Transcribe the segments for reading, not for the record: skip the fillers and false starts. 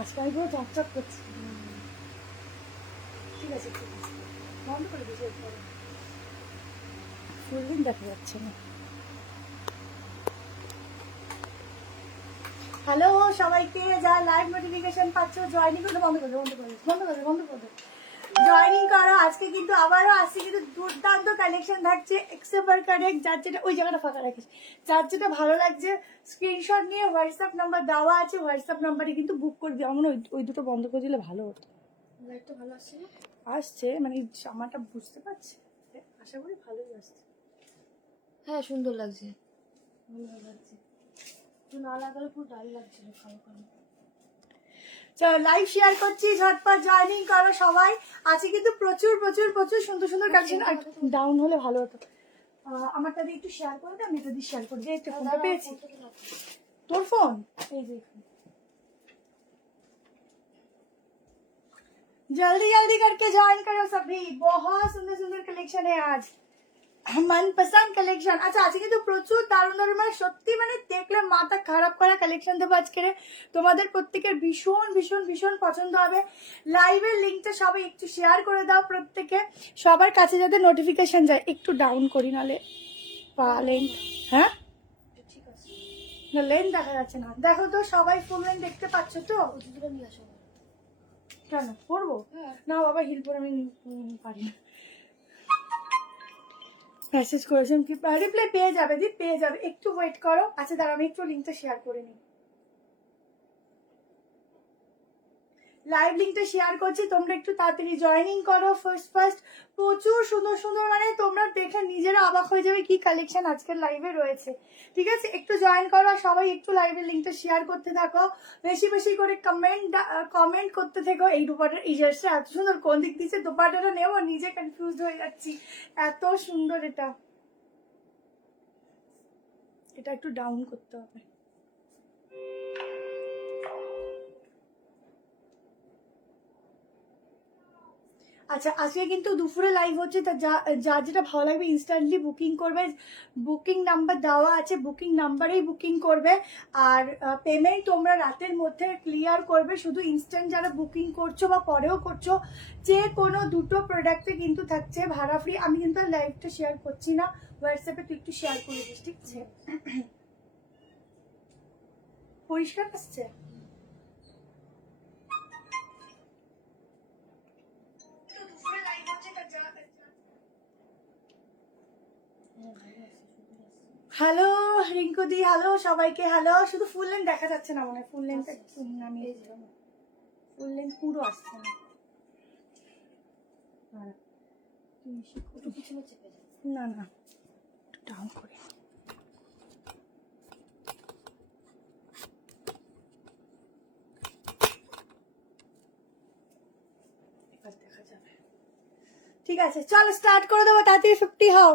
আজকে আমি পুরো চকচক করছি। ঠিক আছে ঠিক আছে, বন্ধ করে দিয়েছি। ফুলদিন দেখা যাচ্ছে না। হ্যালো সবাইকে, যারা লাইভ নোটিফিকেশন পাচ্ছ জয়েনিং করতে বন্ধ করে জয়েনিং করো। আজকে কিন্তু আবারও আসছে, কিন্তু দুর্দান্ত কালেকশন থাকছে। এক্সেবার কারেক্ট, যার যেটা ওই জায়গাটা ফাঁকা রাখিস, যার যেটা ভালো লাগছে স্ক্রিনশট নিয়ে হোয়াটসঅ্যাপ নাম্বার দেওয়া আছে, হোয়াটসঅ্যাপ নাম্বারে কিন্তু বুক করে দিও। আমার ওই দুটো বন্ধ করে দিলে ভালো হতো। লাইটটা ভালো আসছে না? আসছে, মানে আমারটা বুঝতে পারছি, আশা করি ভালোই আসছে। হ্যাঁ সুন্দর লাগছে, ভালো লাগছে, না লাগালে পুরো ডাল লাগছিল। চলো লাইভ শেয়ার করছি, ঝটপট জয়েনিং করো সবাই। আছে কিন্তু প্রচুর প্রচুর প্রচুর সুন্দর সুন্দর কালেকশন। ডাউন হলে ভালো হতো। আমারটা দিয়ে একটু শেয়ার করে দে, আমি এটা দিয়ে শেয়ার করে দিই। একটা ফোনটা পেয়েছি, তোর ফোন এই যে। जल्दी जल्दी करके ज्वाइन करो सभी, बहुत सुंदर सुंदर कलेक्शन है आज, मनपसंद কালেকশন। আচ্ছা আজকে কিন্তু প্রচুর দারুণ দারুণ, মানে সত্যি মানে দেখলে মাথা খারাপ করা কালেকশন দেবো আজকে। তোমাদের প্রত্যেকের ভীষণ ভীষণ ভীষণ পছন্দ হবে। লাইভের লিঙ্কটা সবাই একটু শেয়ার করে দাও প্রত্যেকে, সবার কাছে যাতে নোটিফিকেশন যায়। একটু ডাউন করি নালে পা লেন্থ, হ্যাঁ ঠিক আছে না লেন্থ দেখা যাচ্ছে না। দেখো তো সবাই ফুল লেন্থ দেখতে পাচ্ছ তো? জুতোটা নিয়ে আসো। কেন পরবো? না বাবা, হিল পরে আমি পারি না। মেসেজ করেছেন কি রিপ্লাই পেয়ে যাবে, দি পেয়ে যাবে, একটু ওয়েট করো। আচ্ছা দাঁড়া, আমি একটু লিঙ্কটা শেয়ার করে নিই। লাইভ লিঙ্কটা শেয়ার করছি, তোমরা একটু তাড়াতাড়ি জয়েনিং করো। ফার্স্ট প্রচুর সুন্দর সুন্দর, মানে তোমরা দেখে নিজেরা অবাক হয়ে যাবে কি কালেকশন আজকের লাইভে রয়েছে। ঠিক আছে, একটু জয়েন করো সবাই, একটু লাইভের লিঙ্কটা শেয়ার করতে থাকো, বেশি বেশি করে কমেন্ট করতে থাকো। এই দুপাটার এই ড্রেসটা এত সুন্দর, কোন দিক দিচ্ছে দুপাটাটা নেবো নিজে কনফিউজ হয়ে যাচ্ছি, এত সুন্দর। এটা একটু ডাউন করতে হবে। আচ্ছা আজকে কিন্তু দুপুরে লাইভ হচ্ছে, তা যার যেটা ভালো লাগবে ইনস্ট্যান্টলি বুকিং করবে। বুকিং নাম্বার দেওয়া আছে, বুকিং নাম্বারেই বুকিং করবে। আর পেমেন্ট তোমরা রাতের মধ্যে ক্লিয়ার করবে। শুধু ইনস্ট্যান্ট যারা বুকিং করছো বা পরেও করছো, যে কোনো দুটো প্রোডাক্টে কিন্তু থাকছে ভাড়া ফ্রি। আমি কিন্তু লাইভটা শেয়ার করছি না, হোয়াটসঅ্যাপে তুই একটু শেয়ার করে দিস, ঠিক আছে? পরিষ্কার আসছে? হ্যালো রিঙ্কু দি, হ্যালো সবাইকে, হ্যালো। শুধু ফুল লেন্থ দেখা যাচ্ছে না মনে হয়, ফুল লেন্থ একটু নামিয়ে দিলাম, ফুল লেন্থ পুরো আসছে না। না না ডাউন করে, এবার দেখা যাবে। ঠিক আছে চলো স্টার্ট করে দেবো, তাড়াতাড়ি 50 হও।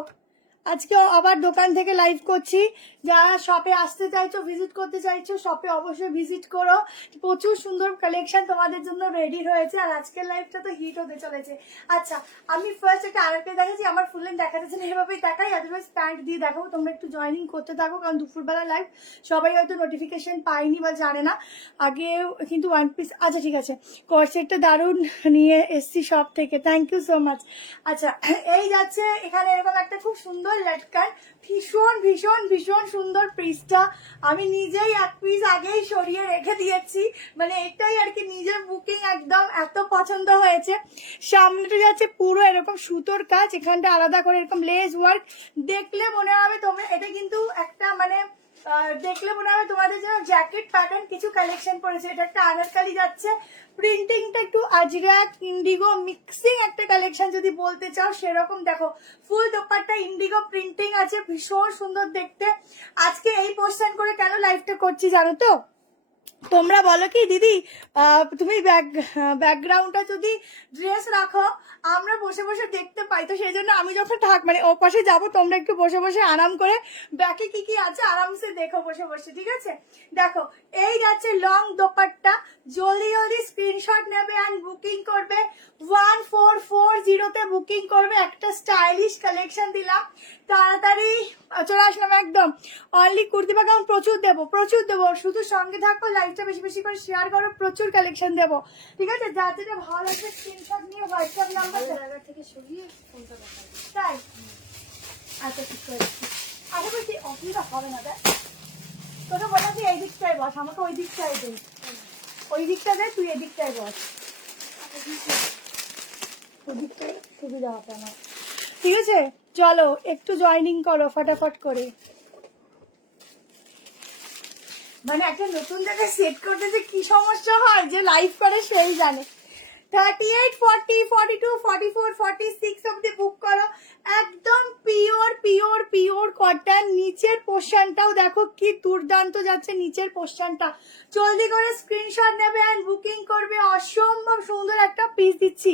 আজকে আবার দোকান থেকে লাইভ করছি। যারা শপে আসতে চাইছো, ভিজিট করতে চাইছো, শপে অবশ্যই ভিজিট করো। প্রচুর সুন্দর কালেকশন তোমাদের জন্য রেডি হয়েছে, আর আজকের লাইভটা তো হিট হতে চলেছে। আচ্ছা আমি ফার্স্ট একটা আরেকটা দেখাচ্ছি, আমার ফুল লেন্থ দেখা যাচ্ছে না, এভাবেই দেখাই, আদারওয়াইজ প্যান্ট দিয়ে দেখাবো। তোমরা একটু জয়েনিং করতে থাকো, কারণ দুপুরবেলা লাইভ সবাই হয়তো নোটিফিকেশন পায়নি বা জানে না। আগে কিন্তু ওয়ান পিস, আচ্ছা ঠিক আছে, কর্সেটটা দারুণ নিয়ে এসছি শপ থেকে, থ্যাংক ইউ সো মাচ। আচ্ছা এই যাচ্ছে এখানে এরকম একটা খুব সুন্দর লেটকান, ভীষণ ভীষণ ভীষণ সুন্দর পিসটা। আমি নিজেই এক পিস আগেই সরিয়ে রেখে দিয়েছি, মানে এটাই আর কি নিজের বুকিং, একদম এত পছন্দ হয়েছে। সামনেটা যাচ্ছে পুরো এরকম সুতোর কাজ, এখানটা আলাদা করে এরকম লেস ওয়ার্ক। দেখলে মনে হবে তোমরা, এটা কিন্তু একটা মানে দেখলে মনে হবে তোমাদের যেন জ্যাকেট প্যাটার্ন কিছু কালেকশন পড়েছে। এটা একটা আনারকালি যাচ্ছে, প্রিন্টিংটা একটু আজরাক ইন্ডিগো মিক্সিং একটা কালেকশন যদি বলতে চাও সেরকম। দেখো ফুল দোপাট্টা ইন্ডিগো প্রিন্টিং আছে, ভীষণ সুন্দর দেখতে। আজকে এই পোস্টার করে কেন লাইভটা করছি জানো তো? তোমরা বলো কি দিদি তুমি ব্যাকগ্রাউন্ডটা যদি ড্রেস রাখো আমরা বসে বসে দেখতে পাই, তো সেই জন্য আমি যখন মানে ও পাশে যাবো, তোমরা একটু বসে বসে আরাম করে ব্যাকে কি কি আছে আরামসে দেখো বসে বসে, ঠিক আছে? দেখো এই যাচ্ছে লং দোপাট্টা, জলদি জলদি স্ক্রিনশট নেবে অ্যান্ড বুকিং করবে। 1440-তে বুকিং করবে। একটা স্টাইলিশ কালেকশন দিলাম, তাড়াতাড়ি চলে আসলাম একদম। অনলি কুর্তি পাকাউন্ট প্রচুর দেবো, শুধু সঙ্গে থাকো, লাইভ লাইভটা বেশি বেশি করে শেয়ার করো, প্রচুর কালেকশন দেবো, ঠিক আছে? যা যেটা ভালো লাগবে স্ক্রিনশট নিয়ে হোয়াটসঅ্যাপ নাম্বার জায়গা থেকে সরিয়ে ফোনটা দেখাবো। তাই আচ্ছা ঠিক করে আরে বলছি অসুবিধা হবে না দেখ, তোকে বললাম তুই এই দিকটায় বস, আমাকে ওই দিকটায় দে, ওই দিকটা দে, তুই এদিকটায় বস, ওই দিকটায় সুবিধা হবে আমার, ঠিক আছে? চলো একটু জয়েনিং করো ফটাফট করে। মানে একটা নতুন জায়গায় সেট করতে যে কি সমস্যা হয়, যে লাইভ করে সেই জানে। 38, 40, 42, 44, 46 অব্দি বুক করো। একদম পিওর পিওর পিওর কটন। নিচের পোর্শনটাও দেখো কি দুর্দান্ত যাচ্ছে, নিচের পোর্শনটা। জলদি করে স্ক্রিনশট নেবে এন্ড বুকিং করবে। অসম্ভব সুন্দর একটা পিস দিচ্ছি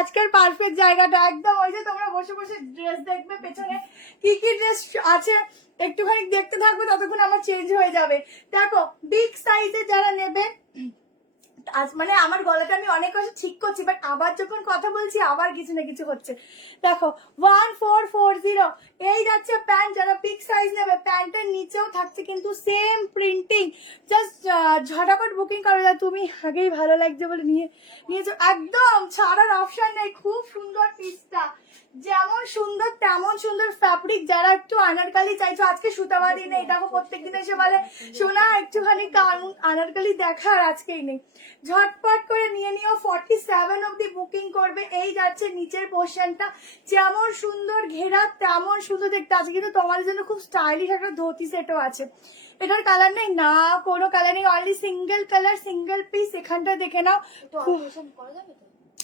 আজকের পারফেক্ট জায়গাটা একদম। ওই যে তোমরা বসে বসে ড্রেস দেখবে পেছনে কি কি ড্রেস আছে, একটুখানি দেখতে থাকবে, ততক্ষণ আমার চেঞ্জ হয়ে যাবে। দেখো বিগ সাইজে যারা নেবে, আজ মানে আমার গলাটা আমি অনেক কথা ঠিক করছি, বাট আবার যখন কথা বলছি আবার কিছু না কিছু হচ্ছে। দেখো 1440 এই যাচ্ছে প্যান্ট। যারা বিগ সাইজ নেবে প্যান্টের নিচেও থাকছে কিন্তু সেম প্রিন্টিং। জাস্ট ঝটাপট বুকিং করো, যা তুমি আগেই ভালো লাগছে বলে নিয়েছো, একদম ছাড়ার অপশন নেই। খুব সুন্দর পিসটা, যেমন সুন্দর তেমন সুন্দর ফ্যাব্রিক। যারা একটু আনারকালি চাইছো, আজকে সুতাবাদি নেই, দেখো প্রত্যেকদিন এসে বলে শোনা একটুখানি আনারকালি দেখার, আজকেই নেই। ঝটপট করে নিয়ে নিও। 47 অব্দি বুকিং করবে। এই যাচ্ছে নিচের পোর্শনটা, যেমন সুন্দর ঘেরা তেমন সুন্দর দেখতে আছে। কিন্তু তোমাদের জন্য খুব স্টাইলিশ একটা ধুতি সেটও আছে। এটার কালার নেই না, কোনো কালার নেই, only single colour single piece. এখানটা দেখে নাও, খুব করা যাবে তো?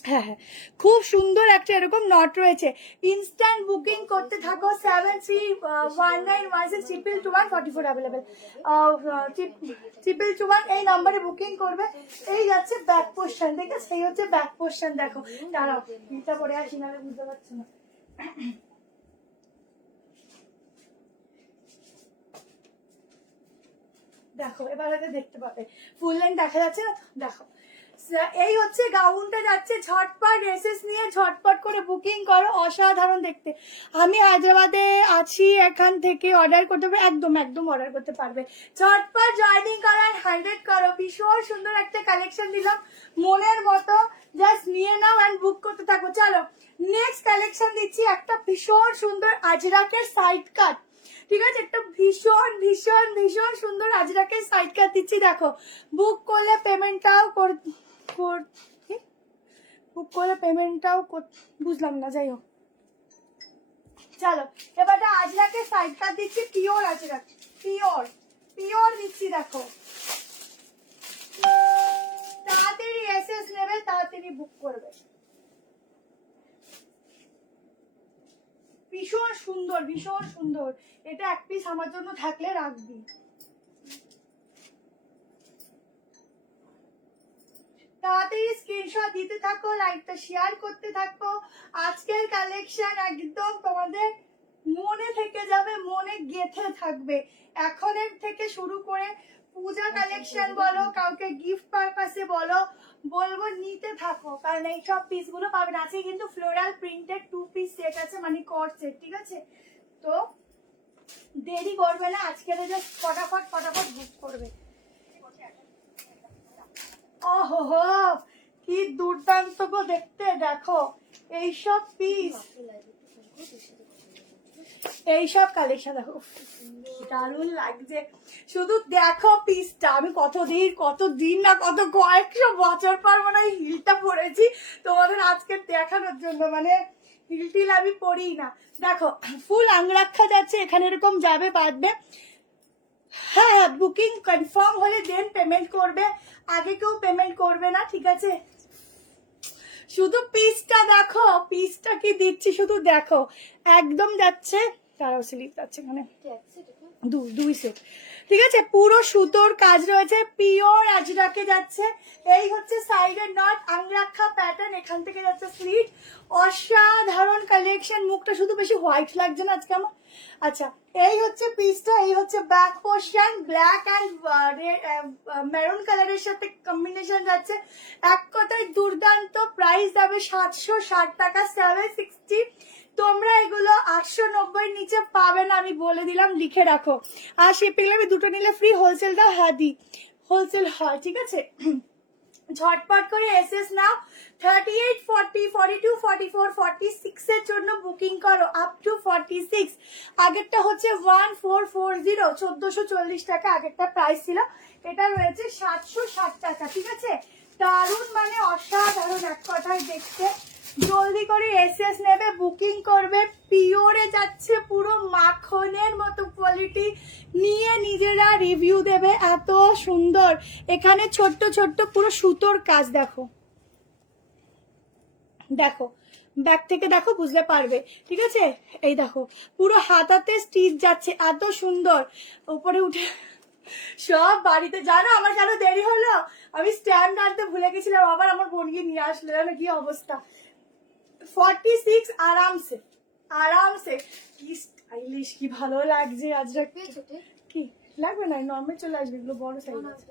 হ্যাঁ হ্যাঁ খুব সুন্দর একটা এরকম নট রয়েছে। ইনস্ট্যান্ট বুকিং করতে থাকো। 73191621 44 অ্যাভেলেবেল, 2221 এই নাম্বারে বুকিং করবে। এই যাচ্ছে ব্যাক পোর্শন, দেখে সেই হচ্ছে ব্যাক পোর্শন। দেখো দাঁড়াও এটা পরে আসি, নাহলে বুঝতে পারছো না। দেখো এবার হয়তো দেখতে পাবে, ফুল লাইন দেখা যাচ্ছে না? দেখো এই হচ্ছে গাউনটা যাচ্ছে। ঝটপট ড্রেসেস নিয়ে ঝটপট করে বুকিং করো, অসাধারণ দেখতে। আমি হায়দ্রাবাদে আছি, এখান থেকে অর্ডার করতে পারবে, একদম একদম অর্ডার করতে পারবে। ঝটপট জয়েনিং করো, 100 করো। ভীষণ সুন্দর একটা কালেকশন দিলাম মনের মতো, জাস্ট নিয়ে নাও অ্যান্ড বুক করতে থাকো। চলো নেক্সট কালেকশন দিচ্ছি, একটা ভীষণ সুন্দর আজরাকের সাইড কাট, ঠিক আছে? একটা ভীষণ ভীষণ ভীষণ সুন্দর আজরাকের সাইড কাট দিচ্ছি। দেখো বুক করলে পেমেন্টটাও বুক করলে পেমেন্টটাও বুঝলাম না, যাই হোক। চলো এবারটা আজরাকের সাইড কাট দিচ্ছি, পিওর আজরাক, পিওর পিওর দিচ্ছি। দেখো তাড়াতাড়ি এসএস নেবে, তাড়াতাড়ি বুক করবে। ভীষণ সুন্দর ভীষণ সুন্দর। এটা এক পিস আমার জন্য থাকলে রাখবি। তাড়াতাড়ি স্ক্রিনশট দিতে থাকো, লাইভটা শেয়ার করতে থাকো। আজকের কালেকশন একদম তোমাদের মনে থেকে যাবে, মনে গেঁথে থাকবে। এখনের থেকে শুরু করে পূজা কালেকশন বলো, কাউকে গিফট পারপাসে বলো, বলবো নিতে থাকো, কারণ এইসব পিস গুলো পাবেন। আছে কিন্তু ফ্লোরাল প্রিন্টেড 2 পিস সেট আছে, মানে কট সেট, ঠিক আছে? তো দেরি করবে না, আজকে জাস্ট ফটাফট ফটাফট বুক করবে। ওহো কি দুর্দান্ত গো দেখতে। দেখো এইসব পিস, এইসব কালেকশন দেখো, দারুণ লাগছে। শুধু দেখো পিসটা, আমি কতদিন না কত কয়েকশো বছর পর মনে হয় হিলটা পরেছি তোমাদের আজকে দেখানোর জন্য। মানে হিল টিল আমি পরি না। দেখো ফুল আংরাক্ষা যাচ্ছে, এখানে এরকম যাবে বাঁধবে। হ্যাঁ হ্যাঁ বুকিং কনফার্ম হলে দেন পেমেন্ট করবে, আগে কেউ পেমেন্ট করবে না, ঠিক আছে? শুধু পিসটা দেখো, পিসটা কি দিচ্ছি শুধু দেখো, একদম যাচ্ছে। তারাও স্লিপ যাচ্ছে এখানে, দুই সেট, ঠিক আছে? পুরো সুতোর কাজ রয়েছে, পিওর আজরাকে যাচ্ছে। এই হচ্ছে সাইডের নট, আংরাক্ষা প্যাটার্ন, এখান থেকে যাচ্ছে স্লিট। অসাধারণ কালেকশন। মুখটা শুধু বেশি হোয়াইট লাগছে না আজকে আমার? আচ্ছা এই হচ্ছে পিসটা, এই হচ্ছে back portion, black and maroon কালারের সাথে কম্বিনেশন যাচ্ছে। এক কথায় দুর্দান্ত। প্রাইস যাবে 760 টাকা, 760। তোমরা এগুলো 890 নিচে পাবে না, আমি বলে দিলাম, লিখে রাখো। আর শিপিং আমি দুটো নিলে ফ্রি, হোলসেলটা হ্যাঁ দিই, হোলসেল হয়, ঠিক আছে? ঝটপট করে এসএস নাও। 38, 40, 42, 44, 46 এর জন্য বুকিং করো, আপ টু 46। আগেরটা হচ্ছে 1440, 1440 টাকা আগেরটা প্রাইস ছিল, এটা রয়েছে 760 টাকা, ঠিক আছে? দারুণ, মানে অসাধারণ এক কথায় দেখতে। জলদি করে এসএস নেবে, বুকিং করবে। পিওরে যাচ্ছে, পুরো মাখনের মতো কোয়ালিটি, নিয়ে নিজেরা রিভিউ দেবে। এত সুন্দর, এখানে ছোট্ট ছোট্ট পুরো সুতোর কাজ দেখো, দেখো ব্যাক থেকে দেখো, বুঝতে পারবে, ঠিক আছে? এই দেখো পুরো হাতাতে স্টিচ যাচ্ছে, এত সুন্দর। উপরে উঠে সব বাড়িতে, জানো আমার কেন দেরি হলো? আমি স্ট্যান্ড আনতে ভুলে গেছিলাম, আবার আমার বোন গিয়ে নিয়ে আসলো, জানো কি অবস্থা। 46 আরামসে, আরামসে। কি স্টাইলিশ, কি ভালো লাগছে আজ রাখতে। কি লাগবে না, নর্মাল চলে আসবে, এগুলো বড় সাইজ আছে।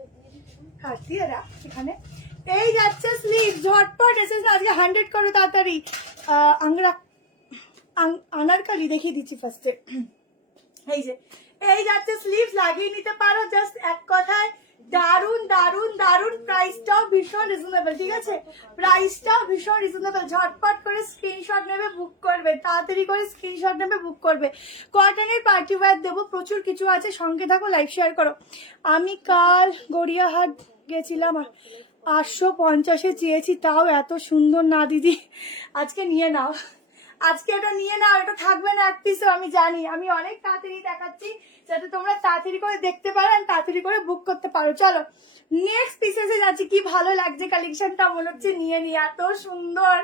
হ্যাঁ দিয়ে রাখ এখানে। এই যাচ্ছে স্লিভ, ঝটপট এসেছে আজকে 100 করো তাড়াতাড়ি। আংরা আনারকালি দেখিয়ে দিচ্ছি ফার্স্টে। এই যে এই যাচ্ছে স্লিভস, লাগিয়ে নিতে পারো। জাস্ট এক কথায় দারুন দারুন দারুন। প্রাইসটাও ভীষণ রিজনেবল, ঠিক আছে? প্রাইসটাও ভীষণ রিজনেবল। ঝটপট করে স্ক্রিনশট নেবে, বুক করবে, তাড়াতাড়ি করে স্ক্রিনশট নেবে, বুক করবে। কটনের পার্টি ওয়্যার দেবো, প্রচুর কিছু আছে, সঙ্গে থাকো, লাইভ শেয়ার করো। আমি কাল গড়িয়াহাট গেছিলাম, 850-এ চেয়েছি, তাও এত সুন্দর না দিদি। আজকে নিয়ে নাও, আজকে এটা নিয়ে নাও, এটা থাকবে না এক পিসও, আমি জানি। আমি অনেক তাড়াতাড়ি দেখাচ্ছি যাতে তোমরা তাড়াতাড়ি করে দেখতে পারো, তাড়াতাড়ি করে বুক করতে পারো। চলো নেক্সট পিসেসে যাচ্ছি। কি ভালো লাগছে কালেকশনটা, মনে হচ্ছে নিয়ে নি, এত সুন্দর,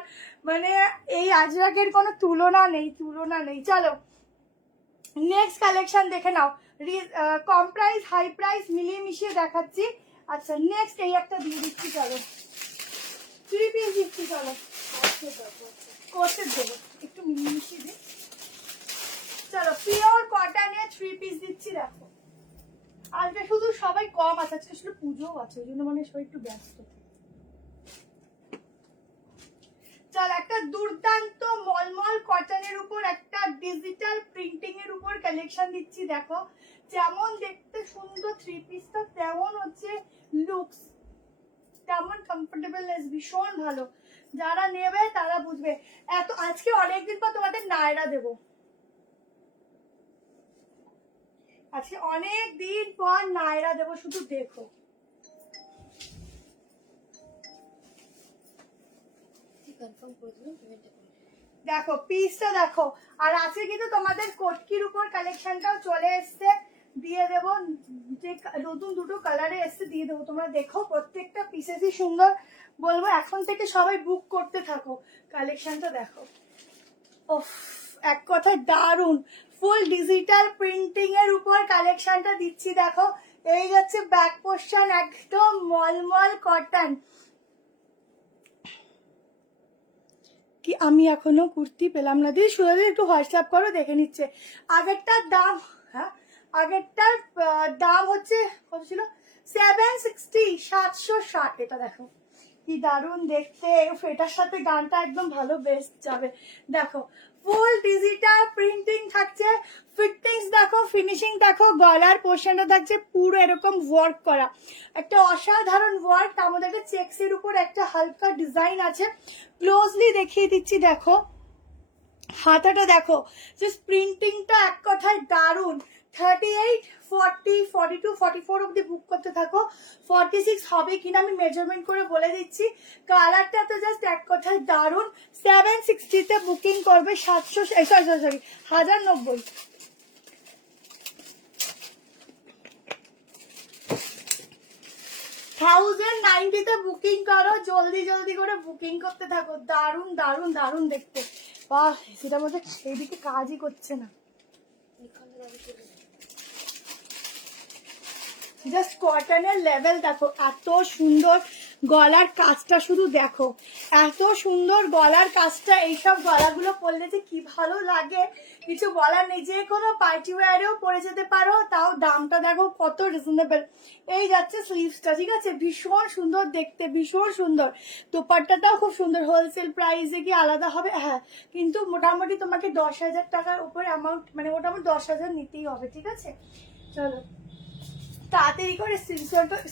মানে এই আজরাকের কোনো তুলনা নেই, তুলনা নেই। চলো নেক্সট কালেকশন দেখে নাও। কম প্রাইস হাই প্রাইস মিলিয়ে মিশিয়ে দেখাচ্ছি। আচ্ছা নেক্সট এই একটা দিয়ে দিচ্ছি, চলো 3 পিস দিচ্ছি, চলো করতে দেবো, একটু মিলিয়ে মিশিয়ে দিই। চলো পিওর কটনে 3 পিস দিচ্ছি, দেখো আজকে শুধু সবাই কম আছে, আজকে শুধু পুজোও আছে, ওই জন্য মানে সবাই একটু ব্যস্ত। চল একটা দুর্দান্ত মলমল কটনের উপর একটা ডিজিটাল প্রিন্টিং এর উপর কালেকশন দিচ্ছি, দেখো যেমন দেখতে সুন্দর 3 পিসটা, তেমন হচ্ছে লুকস, তেমন কমফোর্টেবলনেস, ভীষণ ভালো। যারা নেবে তারা বুঝবে। এত আজকে অনেকদিন পর তোমাদের নায়রা দেবো, আজকে অনেক দিন পর নায়রা দেবো, শুধু দেখো। দেখো পিসটা দেখো। আর আজকে কিন্তু তোমাদের কটকির উপর কালেকশনটাও চলে এসছে, দিয়ে দেবো। যে নতুন দুটো কালারে এসছে দিয়ে দেবো, তোমরা দেখো প্রত্যেকটা পিসেসই সুন্দর। বলবো এখন থেকে সবাই বুক করতে থাকো, কালেকশনটা দেখো। ওফ এক কথায় দারুন। ফুল ডিজিটাল প্রিন্টিং এর উপর কালেকশনটা দিচ্ছি, দেখো এই যাচ্ছে ব্যাক পোর্শন, একদম মলমল কটন। কি আমি এখনো কুর্তি পেলাম না দিদি, শুধু একটু হোয়াটসঅ্যাপ করো, দেখে নিচ্ছে। আগেরটার দাম, হ্যাঁ আগেরটার দাম হচ্ছে কত ছিল, 760, 760। এটা দেখো কি দারুণ দেখতে, এটার সাথে গানটা একদম ভালো বেস্ট যাবে। দেখো ফুল ডিজিটাল প্রিন্টিং থাকছে, ফিটিংস দেখো, ফিনিশিং দেখো, গলার পোর্শনটা থাকছে পুরো এরকম ওয়ার্ক করা, একটা অসাধারণ ওয়ার্ক। তার মধ্যে একটা চেক্সের উপর একটা হালকা ডিজাইন আছে, ক্লোজলি দেখিয়ে দিচ্ছি। দেখো হাতাটা দেখো, জাস্ট প্রিন্টিংটা এক কথায় দারুণ। 38, 40, 42, 44 অব্দি বুক করতে থাকো। 46 হবে কিনা আমি মেজারমেন্ট করে বলে দিচ্ছি। কালারটা তো জাস্ট এক কথায় দারুণ। 760-তে বুকিং করবে, 1090। $1090-তে বুকিং করো, জলদি জলদি করে বুকিং করতে থাকো। দারুণ দারুণ দারুণ দেখতে। বাহ সেটার মধ্যে এইদিকে কাজই করছে না, জাস্ট কটনের লেভেল দেখো, এত সুন্দর গলার কাজটা, শুধু দেখো এত সুন্দর গলার কাজটা। এইসব গলাগুলো পরলে যে কি ভালো লাগে, কিছু বলার নেই। যে কোনো পার্টি ওয়্যারেও পরে যেতে পারো, তাও দামটা দেখো কত রিজনেবল। এই যাচ্ছে স্লিভসটা, ঠিক আছে, ভীষণ সুন্দর দেখতে, ভীষণ সুন্দর। দোপাট্টাটাও খুব সুন্দর। হোলসেল প্রাইসে কি আলাদা হবে? হ্যাঁ, কিন্তু মোটামুটি তোমাকে 10,000 টাকার উপরে অ্যামাউন্ট, মানে মোটামুটি 10,000 নিতেই হবে, ঠিক আছে। চলো তাড়াতাড়ি করে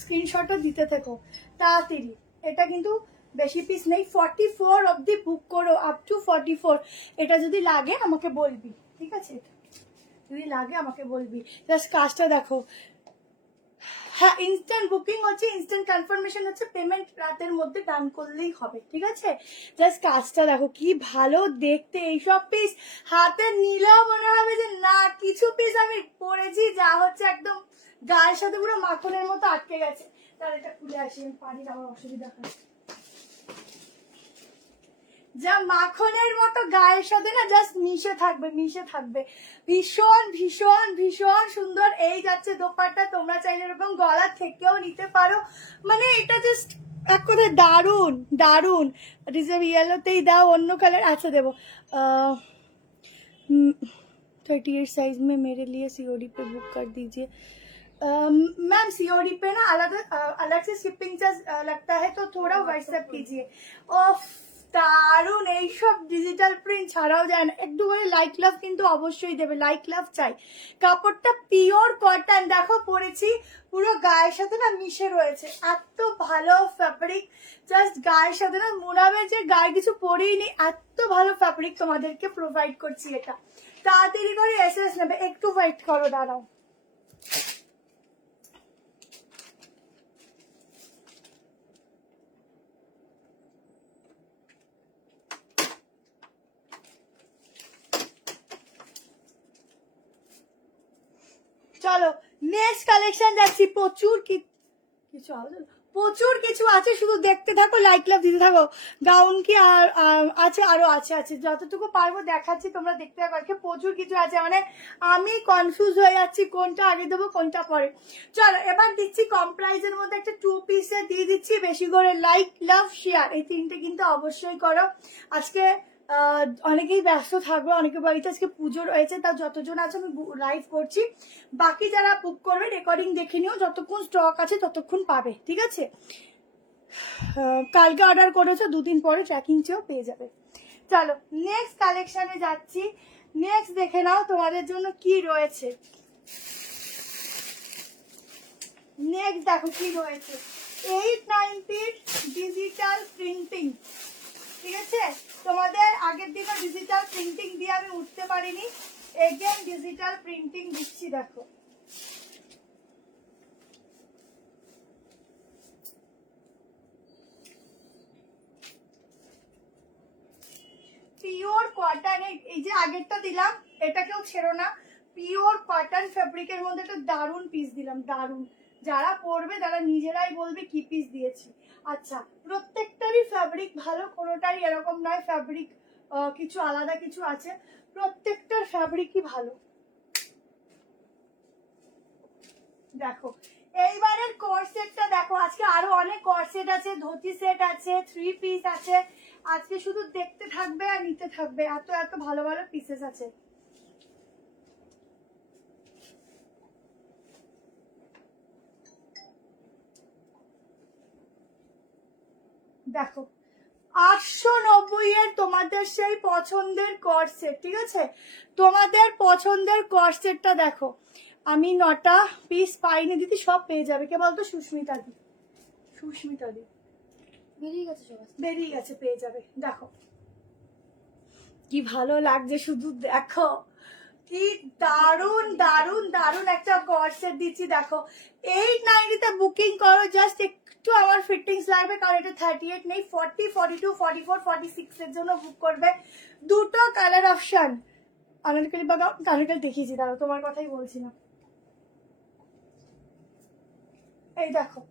স্ক্রিনশটও দিতে থেকো তাড়াতাড়ি। এটা কিন্তু বেশি পিস নেই, 44 অবধি বুক করো, আপ টু 44। এটা যদি লাগে আমাকে বলবি, ঠিক আছে? যদি লাগে আমাকে বলবি। জাস্ট কাজটা দেখো, হ্যাঁ ইনস্ট্যান্ট বুকিং হচ্ছে, ইনস্ট্যান্ট কনফার্মেশন হচ্ছে, পেমেন্ট রাতের মধ্যে ডান করলেই হবে, ঠিক আছে? জাস্ট কাজটা দেখো কি ভালো দেখতে। এইসব পিস হাতে নিলেও মনে হবে যে না, কিছু পিস আমি পরেছি যা হচ্ছে একদম গায়ের সাথে পুরো মাখনের মতো আটকে গেছে। তার এটা খুলে আসি, আমি পারি না, আমার অসুবিধা হয়। যা মাখনের মতো গায়ের সাথে না জাস্ট মিশে থাকবে, মিশে থাকবে। ভীষণ ভীষণ ভীষণ সুন্দর। এই যাচ্ছে দোপাট্টা, তোমরা চাইলে এরকম গলা থেকেও নিতে পারো। মানে এটা জাস্ট এক কথায় দারুন দারুন। রিজার্ভ ইয়েলোতেই দাও, অন্য কালার আচ্ছা দেবো। 38 साइज में मेरे लिए सीओडी पे बुक कर दीजिए। मैम सीओडी पे ना अलग से शिपिंग चार्ज लगता है, तो थोड़ा व्हाट्सएप कीजिए। ओफ দারুন। এইসব ডিজিটাল প্রিন্ট ছাড়াও যায় না, একটু করে লাইট লাভ কিন্তু অবশ্যই দেবে, লাইট লাভ চাই। কাপড়টা পিওর কটন, দেখো পরেছি পুরো গায়ের সাথে না মিশে রয়েছে, এত ভালো ফ্যাব্রিক। জাস্ট গায়ের সাথে না মনে হবে যে গায়ে কিছু পরেই নি, এত ভালো ফ্যাব্রিক তোমাদেরকে প্রোভাইড করছি। এটা তাড়াতাড়ি করে এসএস নেবে, একটু ওয়েট করো, দাঁড়াও। চলো নেক্সট কালেকশন যাচ্ছি। প্রচুর কিছু আছে, শুধু দেখতে থাকো, লাইক লাভ দিতে থাকো। গাউন কি আর আছে, আরো আছে যতটুকু পারবো দেখাচ্ছি, তোমরা দেখতে থাকো। আজকে প্রচুর কিছু আছে, মানে আমি কনফিউজ হয়ে যাচ্ছি কোনটা আগে দেবো কোনটা পরে। চলো এবার দিচ্ছি কম প্রাইসের মধ্যে একটা 2 পিসে দিয়ে দিচ্ছি। বেশি করে লাইক লাভ শেয়ার এই তিনটে কিন্তু অবশ্যই করো। আজকে অনেকেই ব্যস্ত থাকবে, অনেকে বাড়িতে আজকে পুজো রয়েছে, তা যতজন আছে আমি লাইভ করছি। বাকি যারা বুক করবে রেকর্ডিং দেখে নিও, যতক্ষণ স্টক আছে ততক্ষণ পাবে, ঠিক আছে? কালকে অর্ডার করেছো, 2 দিন পরে ট্র্যাকিং চেয়েও পেয়ে যাবে। চলো নেক্সট কালেকশনে যাচ্ছি। নেক্সট দেখে নাও তোমাদের জন্য কি রয়েছে। নেক্সট দেখো কি রয়েছে, 890 ডিজিটাল প্রিন্টিং, ঠিক আছে? তোমাদের আগের দিনে ডিজিটাল প্রিন্টিং দিয়ে আমি উঠতে পারিনি, এগেন ডিজিটাল প্রিন্টিং দিচ্ছি। দেখো পিওর কটন, এই যে আগেরটা দিলাম এটা কেউ ছেড়ো না, পিওর কটন ফেব্রিকের মধ্যে একটা দারুন পিস দিলাম, দারুন। যারা পরবে তারা নিজেরাই বলবে কি পিস দিয়েছি। আচ্ছা প্রত্যেকটারই ফ্যাব্রিক ভালো, কোনোটাই এরকম নয় ফ্যাব্রিক কিছু আলাদা কিছু আছে, প্রত্যেকটার ফ্যাব্রিকই ভালো। দেখো এইবারের কোর্সেটটা দেখো, আজকে আরো অনেক কোর্সেট আছে, ধুতি সেট আছে, 3 পিস আছে। আজকে শুধু দেখতে থাকবে আর নিতে থাকবে, এত এত ভালো ভালো পিসেস আছে। দেখো 890 এর তোমাদের সেই পছন্দের কর্সেট, ঠিক আছে? তোমাদের পছন্দের কর্সেটটা দেখো, আমি 9টা পিস পাইনি দিদি, সব পেয়ে যাবে। কে বলতো? সুস্মিতা দি, সুস্মিতা দি বেরিয়ে গেছে সব, বেরিয়ে গেছে, পেয়ে যাবে। দেখো কি ভালো লাগছে, শুধু দেখো কি দারুন দারুন দারুন একটা কর্সেট দিচ্ছি। দেখো 890 তে বুকিং করো, জাস্ট একটু আমার ফিটিংস লাগবে, কারণ এটা 38 নেই, 40, 42, 44, 46 এর জন্য বুক করবে। দুটো কালার অপশন, আনারকলি বাগাও, আনারকলি দেখিয়েছি, দাঁড়াও তোমার কথাই বলছি না। এই দেখো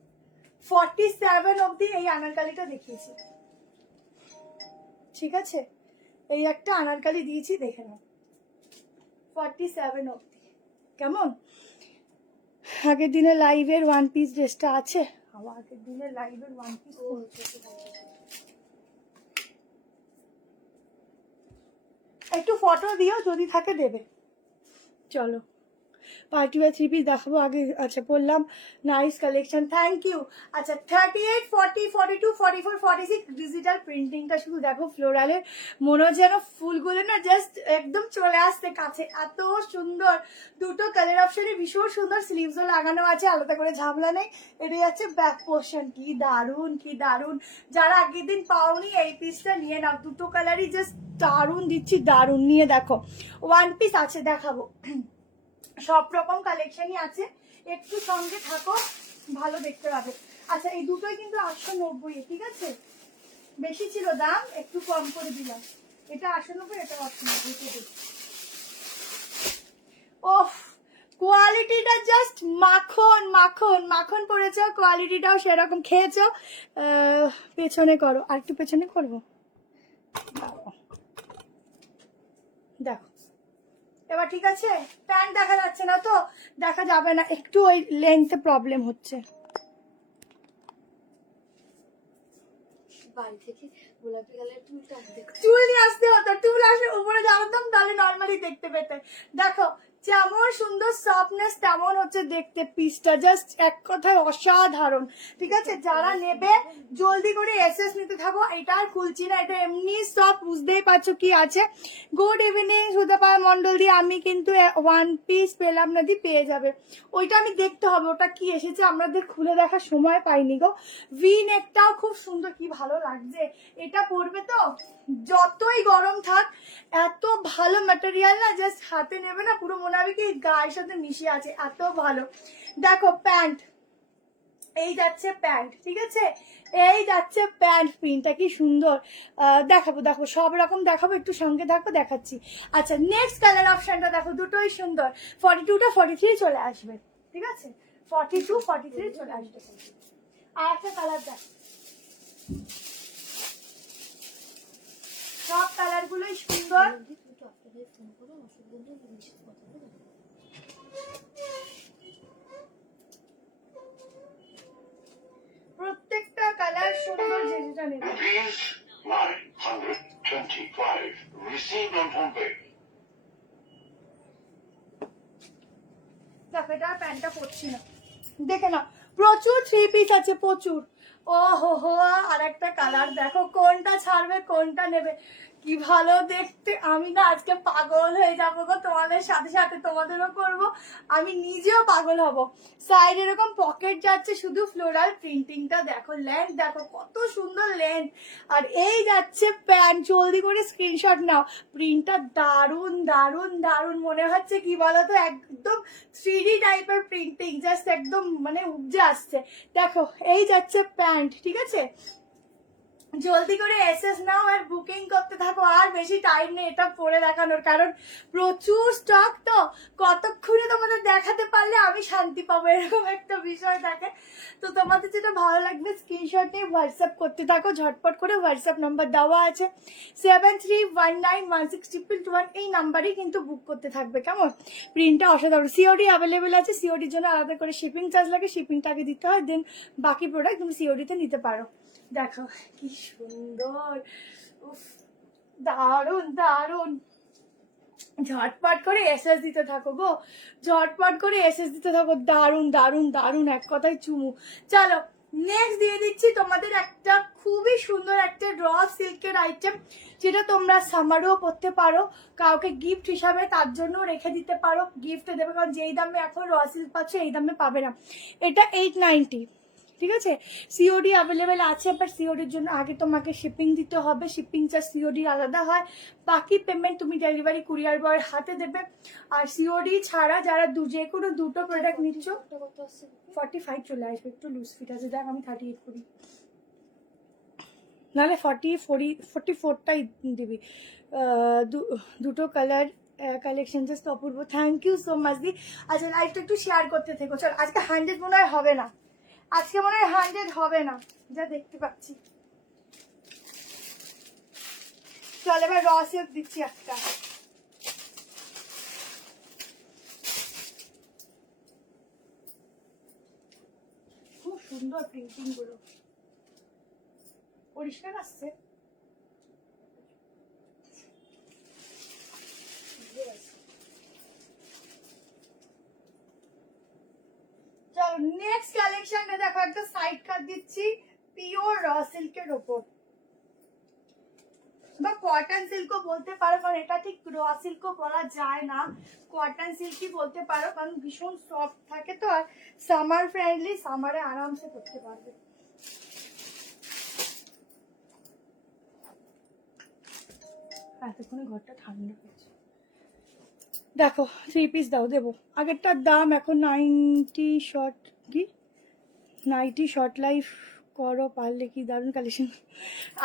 47 অবধি এই আনারকালিটা দেখিয়েছি, ঠিক আছে? এই একটা আনারকালি দিয়েছি, দেখে নাও 47 অবধি। কেমন? আগের দিনে লাইভের 1 পিস ড্রেসটা আছে, আমার আগের দিনে লাইভের 1 পিস একটু ফটো দিও, যদি থাকে দেবে। চলো পার্টি ওয়্যার 3 পিস দেখাবো আগে। আচ্ছা বললাম নাইস কালেকশন, থ্যাংক ইউ। আচ্ছা 38, 40, 42, 44, 46 ডিজিটাল প্রিন্টিংটা শুধু দেখো ফ্লোরালের, মনে হয় যেন ফুলগুলো না জাস্ট একদম চলে আসছে কাছে, এত সুন্দর। দুটো কালার অপশনে ভীষণ সুন্দর, স্লিভসও লাগানো আছে, আলাদা করে ঝামেলা নেই। এটা যাচ্ছে ব্যাক পোর্শন, কি দারুন কি দারুন। যারা আগের দিন পাওনি এই পিসটা নিয়ে নাও, দুটো কালারই জাস্ট দারুন দিচ্ছি, দারুন। নিয়ে দেখো ওয়ান পিস আছে দেখাবো, সব রকম কালেকশনই আছে, একটু সঙ্গে থাকো ভালো দেখতে পাবে। আচ্ছা এই দুটোই কিন্তু 890, ঠিক আছে, বেশি ছিল দাম, একটু কম করে দিলাম। এটা 890, এটা 890। ওফ কোয়ালিটিটা জাস্ট মাখন মাখন মাখন পড়েছে, কোয়ালিটিটাও সেরকম। খেয়েছো? পেছনে করো, আর একটু পেছনে করবো, দেখো এবার ঠিক আছে। প্যান্ট দেখা যাচ্ছে না তো, দেখা যাবে না, একটু ওই লেন্থে প্রবলেম হচ্ছে। বাড়ি থেকে গোলাপি কালার চুলটা দেখো। চুল নিয়ে আসতে হতো, চুল আসলে উপরে জানতাম তাহলে নর্মালি দেখতে পেতে। দেখো যেমন সুন্দর সফটনেস তেমন হচ্ছে দেখতে পিসটা, জাস্ট এক কথায় অসাধারণ। ঠিক আছে, যারা নেবে জলদি করে এসএস নিতে থাকো। এটা আর খুলছি না, এটা এমনি সব বুঝতেই পারছো কি আছে। গুড ইভিনিং সুধাপায় মন্ডল দিয়ে, আমি কিন্তু ওয়ান পিস পেলাম না, দি পেয়ে যাবে। ওইটা আমি দেখতে হবে ওটা কি এসেছে, আমাদের খুলে দেখার সময় পাইনি গো। ভি নেকটাও খুব সুন্দর, কি ভালো লাগছে। এটা পরবে তো যতই গরম থাক, এত ভালো ম্যাটেরিয়াল না, জাস্ট হাতে নেবে না পুরো মনে হবে কি গায়ের সাথে মিশে আছে, এত ভালো। দেখো প্যান্ট, এই যাচ্ছে প্যান্ট, ঠিক আছে, এই যাচ্ছে প্যান্ট, প্রিন্টটা কি সুন্দর। দেখাবো দেখো সব রকম দেখাবো, একটু সঙ্গে থাকো দেখাচ্ছি। আচ্ছা নেক্সট কালার অপশনটা দেখো, দুটোই সুন্দর। 42টা 43 চলে আসবে, ঠিক আছে, 42 43 চলে আসবে। আর একটা কালার দেখ, সব কালার গুলোই সুন্দর। দুটো আপনাদের ফোন করো, অসুবিধা নেই, জিনিসের কথা বলো। প্রত্যেকটা কালার সুন্দর, যে যেটা নেবে। Rupees 925 received on PhonePe. দেখো এটা প্যান্টটা পরছি না, দেখে না, প্রচুর 3 পিস আছে প্রচুর। ও হো হো, আর একটা কালার দেখো, কোনটা ছাড়বে কোনটা নেবে, কি ভালো দেখতে। আমি না আজকে পাগল হয়ে যাবো গো, তোমাদের সাথে সাথে তোমাদেরও করব, আমি নিজেও পাগল হব। সাইড এরকম পকেট যাচ্ছে, শুধু ফ্লোরাল প্রিন্টিংটা দেখো, লেন্থ দেখো কত সুন্দর লেন্থ। আর এই যাচ্ছে প্যান্ট, জলদি করে স্ক্রিনশট নাও, প্রিন্টটা দারুন দারুন দারুন, মনে হচ্ছে কি বলতো একদম 3D টাইপের প্রিন্টিং, জাস্ট একদম মানে উপজে আসছে। দেখো এই যাচ্ছে প্যান্ট, ঠিক আছে, জলদি করে এসএস নাও আর বুকিং করতে থাকো, আর বেশি টাইম নেই এটা পরে দেখানোর, কারণ প্রচুর স্টক তো, কতক্ষণে তোমাদের দেখাতে পারলে আমি শান্তি পাবো, এরকম একটা বিষয় থাকে। তো তোমাদের যেটা ভালো লাগবে স্ক্রিনশট নিয়ে হোয়াটসঅ্যাপ করতে থাকো, ঝটপট করে হোয়াটসঅ্যাপ নাম্বার দেওয়া আছে 73191621, এই নাম্বারেই কিন্তু বুক করতে থাকবে, কেমন। প্রিন্টটা অসাধারণ, সিওডি অ্যাভেলেবেল আছে, সিওডির জন্য আলাদা করে শিপিং চার্জ লাগে, শিপিংটাকে দিতে হয়, দেন বাকি প্রোডাক্ট তুমি সিওডিতে নিতে পারো। দেখো কি সুন্দর, উফ দারুন দারুন। ঝটপট করে এসএস দিতে থাকো গো, ঝটপট করে এসএস দিতে থাকো, দারুন দারুন দারুন, এক কথায় চুমু। চলো নেক্সট দিয়ে দিচ্ছি তোমাদের একটা খুবই সুন্দর একটা র সিল্কের আইটেম, যেটা তোমরা সামারও পরতে পারো, কাউকে গিফট হিসাবে তার জন্য রেখে দিতে পারো, গিফটে দেবে, কারণ যেই দামে এখন র সিল্ক পাচ্ছ এই দামে পাবে না। এটা 890, ঠিক আছে, সিওডি অ্যাভেলেবেল আছে, বাট সিওডির জন্য আগে তোমাকে শিপিং দিতে হবে, শিপিং চার্জ সিওডি আলাদা হয়, বাকি পেমেন্ট তুমি ডেলিভারি কুরিয়ার বয়ের হাতে দেবে। আর সিওডি ছাড়া যারা যে কোনো দুটো প্রোডাক্ট নিচ্ছ, 45 চলে আসবে, একটু লুজ ফিট আছে, দেখ আমি 38 করি, নাহলে 44টাই দিবি। দুটো কালার কালেকশন জাস্ট অপূর্ব, থ্যাংক ইউ সো মাচ দি। আচ্ছা লাইভটা একটু শেয়ার করতে থেকো, চল আজকে 100 মনে হয় হবে না, আজকে মনে হয় 100 হবে না, যা দেখতে পাচ্ছি। চল এবার র সিল্ক দিচ্ছি একটা, খুব সুন্দর প্রিন্টিং গুলো, পরিষ্কার আসছে। চলো নেক্সট কালেকশনটা দেখো, একটা সাইড কাট দিচ্ছি পিওর র সিল্কের ওপর বা কটন সিল্কও বলতে পারো, কারণ এটা ঠিক র সিল্কও বলা যায় না, কটন সিল্কই বলতে পারো, কারণ ভীষণ সফট থাকে তো, আর সামার ফ্রেন্ডলি, সামারে আরামসে করতে পারবে। এতক্ষণে ঘরটা ঠান্ডা হয়েছে। দেখো 3 পিস দাও, দেবো। আগেরটার দাম এখন 90 শর্ট, কি 90 শর্ট লাইফ করো পারলে, কি দারুণ কালেকশন।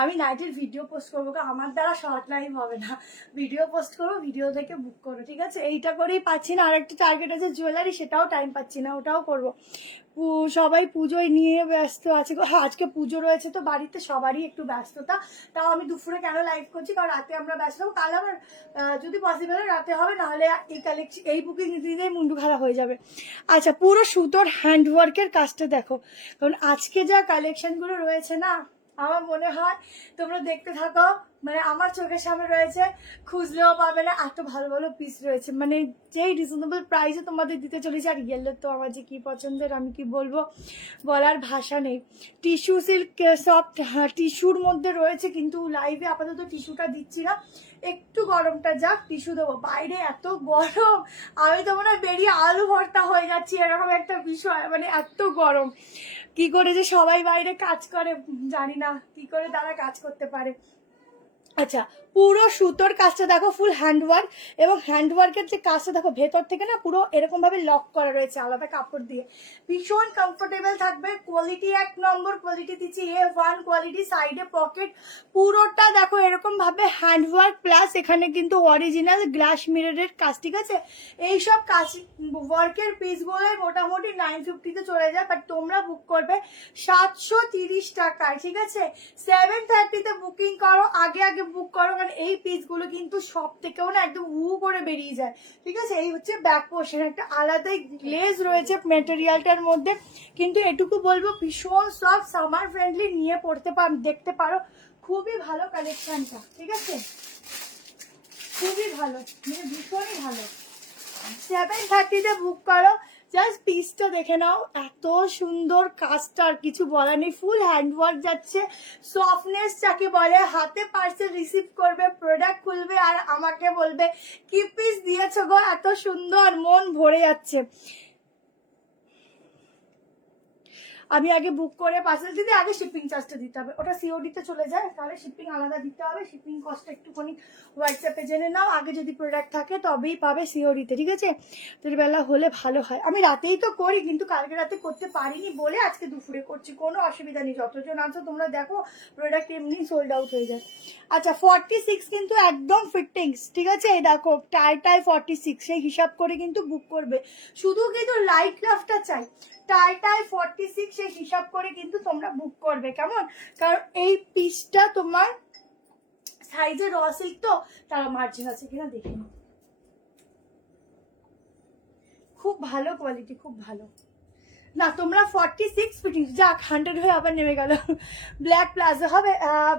আমি নাইটের ভিডিও পোস্ট করবো, আমার দ্বারা শর্ট লাইভ হবে না, ভিডিও পোস্ট করবো, ভিডিও থেকে বুক করো, ঠিক আছে? এইটা করেই পাচ্ছি না, আর একটা টার্গেট আছে জুয়েলারি, সেটাও টাইম পাচ্ছি না, ওটাও করবো। সবাই পুজোয় নিয়ে ব্যস্ত আছে, হ্যাঁ আজকে পুজো রয়েছে তো বাড়িতে, সবারই একটু ব্যস্ততা। তাও আমি দুপুরে কেন লাইভ করছি, কারণ রাতে আমরা ব্যস্ত হবো, কাল আবার যদি পসিবল হয় রাতে হবে, নাহলে এই কালেকশন এই বুকিং দিতে দিতে মুন্ডু খারাপ হয়ে যাবে। আচ্ছা, পুরো সুতোর হ্যান্ডওয়ার্কের কাজটা দেখো, কারণ আজকে যা কালেকশনগুলো রয়েছে না, আমার মনে হয় তোমরা দেখতে থাকো, মানে আমার চোখের সামনে রয়েছে, খুঁজলেও পাবে না, এত ভালো ভালো পিস রয়েছে, মানে যেই রিজনেবল প্রাইসে তোমাদের দিতে চলেছে। আর ইয়েলো তো আমার যে কি পছন্দের, আমি কি বলবো, বলার ভাষা নেই। টিস্যু সিল্ক সফট, হ্যাঁ টিস্যুর মধ্যে রয়েছে, কিন্তু লাইভে আপাতত টিস্যুটা দিচ্ছি না, একটু গরমটা যাক টিস্যু দেবো। বাইরে এত গরম, আমি তো মনে হয় বেরিয়ে আলু ভর্তা হয়ে যাচ্ছি, এরকম একটা বিষয়, মানে এত গরম। কি করে যে সবাই বাইরে কাজ করে জানি না, কি করে তারা কাজ করতে পারে। আচ্ছা, পুরো সুতোর কাজটা দেখো, ফুল হ্যান্ডওয়ার্ক, এবং হ্যান্ডওয়ার্কের যে কাজটা দেখো, ভেতর থেকে না পুরো এরকম ভাবে লক করা রয়েছে আলাদা কাপড় দিয়ে, ভীষণ কমফোর্টেবল থাকবে। কোয়ালিটি 1 নম্বর কোয়ালিটি দিচ্ছি, A1 কোয়ালিটি। সাইডে পকেট, পুরোটা দেখো এরকম ভাবে হ্যান্ডওয়ার্ক, প্লাস এখানে কিন্তু অরিজিনাল গ্লাস মিররের কাজ, ঠিক আছে? এইসব কাজ ওয়ার্কের পিসগুলোই মোটামুটি 950-তে চলে যায়, বাট তোমরা বুক করবে 730 টাকায়, ঠিক আছে? 7:30-তে বুকিং করো, আগে আগে বুক করো, কারণ এই পিসগুলো কিন্তু সব থেকেও না একদম করে বেরিয়ে যায়, ঠিক আছে? এই হচ্ছে ব্যাক পোর্শন, একটা আলাদাই গ্লেজ রয়েছে মেটেরিয়ালটার মধ্যে, কিন্তু এটুকু বলবো ভীষণ সফট, সামার ফ্রেন্ডলি, নিয়ে পড়তে দেখতে পারো, খুবই ভালো কালেকশনটা, ঠিক আছে? খুবই ভালো, মানে ভীষণই ভালো। 7:30-তে বুক করো, জাস্ট পিসটা দেখে নাও, এত সুন্দর কাজটা, আর কিছু বলার নেই। ফুল হ্যান্ডওয়ার্ক যাচ্ছে, সফটনেস যাকে বলে, হাতে পার্সেল রিসিভ করবে, প্রোডাক্ট খুলবে আর আমাকে বলবে কি পিস দিয়েছো গো, এত সুন্দর, মন ভরে যাচ্ছে। আমি আগে বুক করে পার্সেল দিতে, আগে শিপিং চার্জটা দিতে হবে, ওটা সিওডিতে চলে যায়, তাহলে শিপিং আলাদা দিতে হবে। শিপিং কস্টটা একটুখানি হোয়াটসঅ্যাপে জেনে নাও, আগে যদি প্রোডাক্ট থাকে তবেই পাবে সিওডিতে, ঠিক আছে? বেলা হলে ভালো হয়। আমি রাতেই তো করি, কিন্তু কালকে রাতে করতে পারিনি বলে আজকে দুপুরে করছি, কোনো অসুবিধা নেই, যতজন আছো তোমরা দেখো, প্রোডাক্ট এমনি সোল্ড আউট হয়ে যায়। আচ্ছা, 46 কিন্তু একদম ফিটিংস, ঠিক আছে? এই দেখো টাই 46, সেই হিসাব করে কিন্তু বুক করবে, শুধু কিন্তু লাইট লাভটা চাই, টাই 46 সেই হিসাব করে কিন্তু তোমরা বুক করবে, কেমন? কারণ এই পিসটা তোমার সাইজে র সিল্ক তো, তার মার্জিন আছে কিনা দেখে নাও, খুব ভালো কোয়ালিটি, খুব ভালো। না তোমরা 46 ফিটিং, যাক 100 হয়ে আবার নেমে গেল। ব্ল্যাক প্লাজো হবে,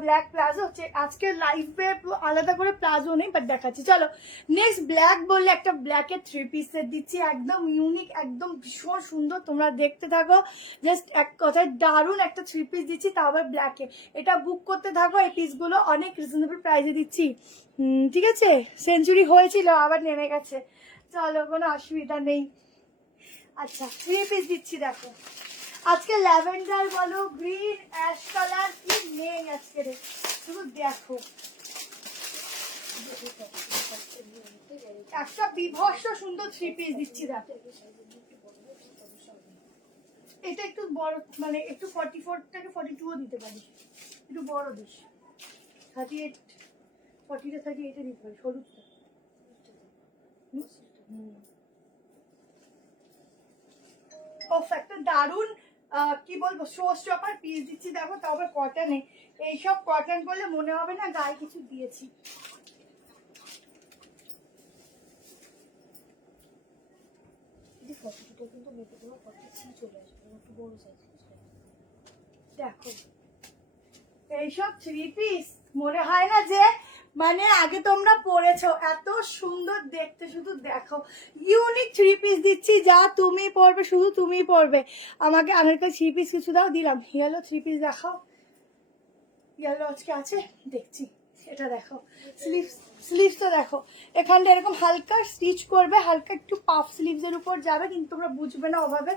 ব্ল্যাক প্লাজো হচ্ছে আজকে লাইভে, আলাদা করে প্লাজো নেই, বাট দেখাচ্ছি। চলো নেক্সট, ব্ল্যাক বললে একটা ব্ল্যাকের 3 পিস সেট দিচ্ছি, একদম ইউনিক, একদম ভীষণ সুন্দর, তোমরা দেখতে থাকো। জাস্ট এক কথায় দারুণ একটা 3 পিস দিচ্ছি, তাও আবার ব্ল্যাকে। এটা বুক করতে থাকো, এই পিসগুলো অনেক রিজনেবল প্রাইসে দিচ্ছি, ঠিক আছে? সেঞ্চুরি হয়েছিল, আবার নেমে গেছে, চলো কোনো অসুবিধা নেই। আচ্ছা, 3 পিস দিচ্ছি, দেখো আজকে ল্যাভেন্ডার বলো, গ্রিন, অ্যাশ কালার, কি নেই আজকে রে, শুধু দেখো। একটা বিভৎস সুন্দর 3 পিস দিচ্ছি, দেখো এটা একটু বড়, মানে একটু 44 থেকে 42ও দিতে পারি, একটু বড় দিস, 38, 40 38 দিতে পারি, হলুদটা। একটা দারুন কি বলবো, শো স্টপার পিস দিচ্ছি, দেখো তবে কটনে, এইসব কটন বলে মনে হবে না গায়ে কিছু দিয়েছি। দেখো এইসব 3 পিস মনে হয় না যে মানে আগে তোমরা পরেছো, এত সুন্দর দেখতে, শুধু দেখো। ইউনিক 3 পিস দিচ্ছি, যা তুমি পরবে শুধু তুমিই পরবে। আমাকে আনারকলি 3 পিস কিছু দাও, দিলাম। ইয়েলো 3 পিস দেখাও, ইয়েলো আজকে আছে দেখছি। এটা দেখো, স্লিভসটা দেখো, এখানটা এরকম হালকা স্টিচ করবে, হালকা একটু পাফ স্লিভসের উপর যাবে, কিন্তু তোমরা বুঝবে না ওভাবে।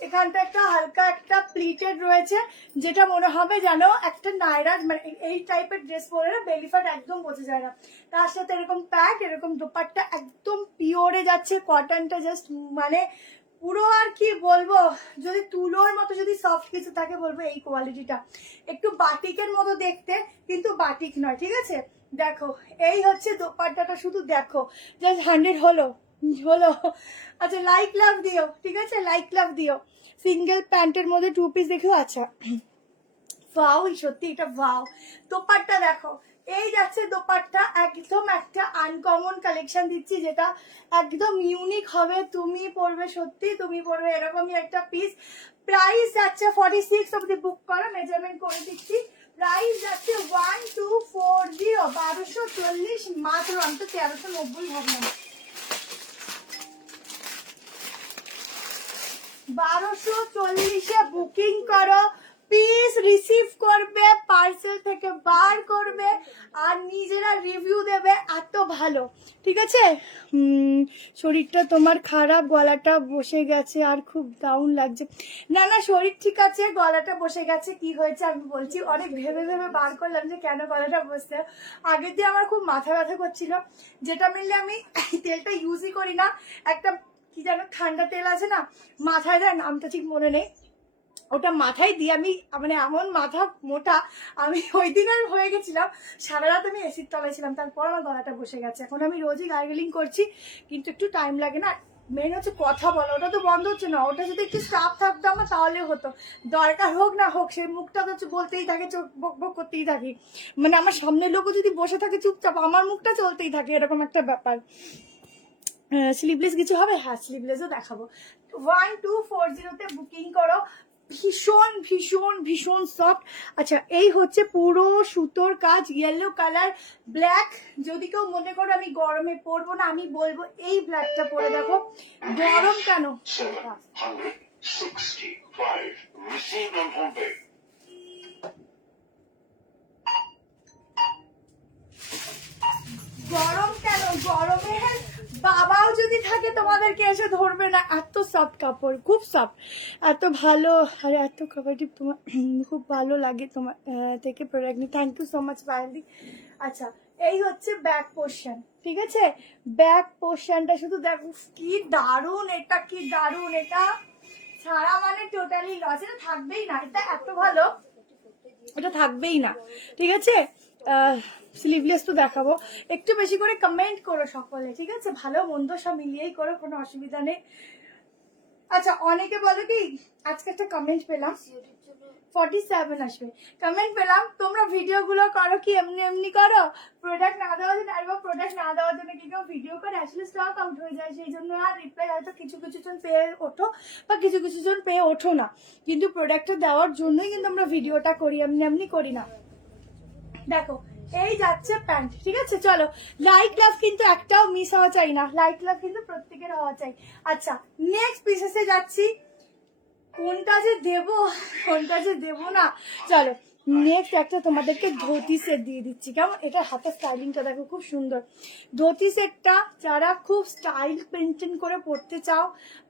এখানটা একটা হালকা একটা প্লিটেড রয়েছে, যেটা মনে হবে যেন একটা নায়রার, মানে এই টাইপের ড্রেস পরে বেলি ফ্যাট একদম বোঝা যায় না। তার সাথে এরকম প্যান্ট, এরকম দোপাট্টা একদম পিওরে যাচ্ছে, কটনটা জাস্ট মানে পুরো আর কি বলবো, যদি তুলোর মতো যদি সফট কিছু থাকে বলবো এই কোয়ালিটিটা। একটু বাটিকের মতো দেখতে, কিন্তু বাটিক নয়, ঠিক আছে। দেখো এই হচ্ছে দোপাট্টাটা, শুধু দেখো, জাস্ট 100 হলো। আচ্ছা লাইক লাভ দিও, ঠিক আছে, লাইক লাভ দিও। সিঙ্গেল প্যান্টের মধ্যে 2 পিস দেখো। আচ্ছা ওয়াও, সত্যি এটা ওয়াও। দোপাট্টা দেখো, এই যাচ্ছে দোপাট্টা, একদম একটা আনকমন কালেকশন দিচ্ছি, যেটা একদম ইউনিক হবে। তুমি পরবে, সত্যি তুমি পরবে এরকমই একটা পিস। প্রাইস যাচ্ছে 46 অব্দি বুক করো, মেজারমেন্ট করে দিচ্ছি। প্রাইস যাচ্ছে 1240, 1240 মাত্র। আমি তো 1390 ভাবলাম। 1240-এ বুকিং করো, পিস রিসিভ করবে, পার্সেল থেকে বার করবে, আর নিজেরা রিভিউ দেবে, এত ভালো, ঠিক আছে। শরীরটা তোমার খারাপ, গলাটা বসে গেছে আর খুব ডাউন লাগছে। না না, শরীর ঠিক আছে, গলাটা বসে গেছে। কি হয়েছে আমি বলছি, অনেক ভেবে ভেবে বার করলাম যে কেন গলাটা বসছে। আগের দিয়ে আমার খুব মাথা ব্যথা করছিল, যেটা মিললে আমি তেলটা ইউজই করি না, একটা কি যেন ঠান্ডা তেল আছে না মাথায় দেয়, নামটা ঠিক মনে নেই, ওটা মাথায় দিয়ে আমি মানে এমন মাথা মোটা, আমি ওই দিন আর হয়ে গেছিলাম, সারা রাত আমি এসির তলায় ছিলাম, তারপর আমার গলাটা বসে গেছে। এখন আমি রোজই গার্গেলিং করছি, কিন্তু একটু টাইম লাগে না। মেন হচ্ছে কথা বলা, ওটা তো বন্ধ হচ্ছে না। ওটা যদি একটু স্টাফ থাকতো আমার, তাহলে হতো। দরকার হোক না হোক, সেই মুখটা তো বলতেই থাকে, চোখ বক বক করতেই থাকি। মানে আমার সামনের লোকও যদি বসে থাকে চুপচাপ, আমার মুখটা চলতেই থাকে, এরকম একটা ব্যাপার। স্লিভলেস কিছু হবে? হ্যাঁ, স্লিভলেসও দেখাবো। 1240-তে বুকিং করো। ভীষণ ভীষণ ভীষণ সফট। আচ্ছা এই হচ্ছে পুরো সুতোর কাজ, ইয়েলো কালার, ব্ল্যাক। যদি কেউ মনে করো আমি গরমে পরবো না, আমি বলবো এই ব্ল্যাকটা পরে দেখো, গরম কেন। 765 received on PhonePe. গরম কেন, গরমে বাবাও যদি থাকে তোমাদেরকে এসে ধরবে না, এত সফট কাপড়, খুব সফট, এত ভালো। আর এত কাপড়টি তোমার খুব ভালো লাগে তোমার থেকে প্রোডাক্ট নিয়ে। থ্যাংক ইউ সো মাচ পায়েলদি। আচ্ছা এই হচ্ছে ব্যাক পোর্শন, ঠিক আছে। ব্যাক পোর্শনটা শুধু দেখো, কি দারুণ, এটা কি দারুণ, এটা ছাড়া মানে টোটালি লস। এটা থাকবেই না, এটা এত ভালো, এটা থাকবেই না, ঠিক আছে। স্লিভলেস তো দেখাবো। একটু বেশি করে কমেন্ট করো সকলে, ঠিক আছে, ভালো মন্দ সব মিলিয়েই করো, কোনো অসুবিধা নেই। আচ্ছা অনেকে বলো কি, আজকে একটা কমেন্ট পেলাম 47 আসবে, কমেন্ট পেলাম তোমরা ভিডিও গুলো করো কি এমনি এমনি করো, প্রোডাক্ট না দেওয়ার জন্য। আর প্রোডাক্ট না দেওয়ার জন্য কি কেউ ভিডিও করে, আসলে স্টক আউট হয়ে যায়, সেই জন্য আর রিপ্লাই হয়তো কিছু কিছু জন পেয়ে ওঠো বা কিছু কিছু জন পেয়ে ওঠো না, কিন্তু প্রোডাক্টটা দেওয়ার জন্যই কিন্তু আমরা ভিডিওটা করি, এমনি এমনি করি না। দেখো এই যাচ্ছে প্যান্ট, ঠিক আছে। চলো, লাইট লাভ কিন্তু একটাও মিস হওয়া চাই না, লাইট লাভ কিন্তু প্রত্যেকের হওয়া চাই। আচ্ছা নেক্সট পিসেসে যাচ্ছি, কোনটা যে দেবো কোনটা যে দেবো না। চলো নেক্সট একটা তোমাদেরকে ধুতি সেট দিয়ে দিচ্ছি, কেমন। এটা হাতের স্টাইলিংটা দেখো, খুব সুন্দর ধুতি সেটটা। যারা খুব স্টাইল পেন্টিং করে পড়তে চাও,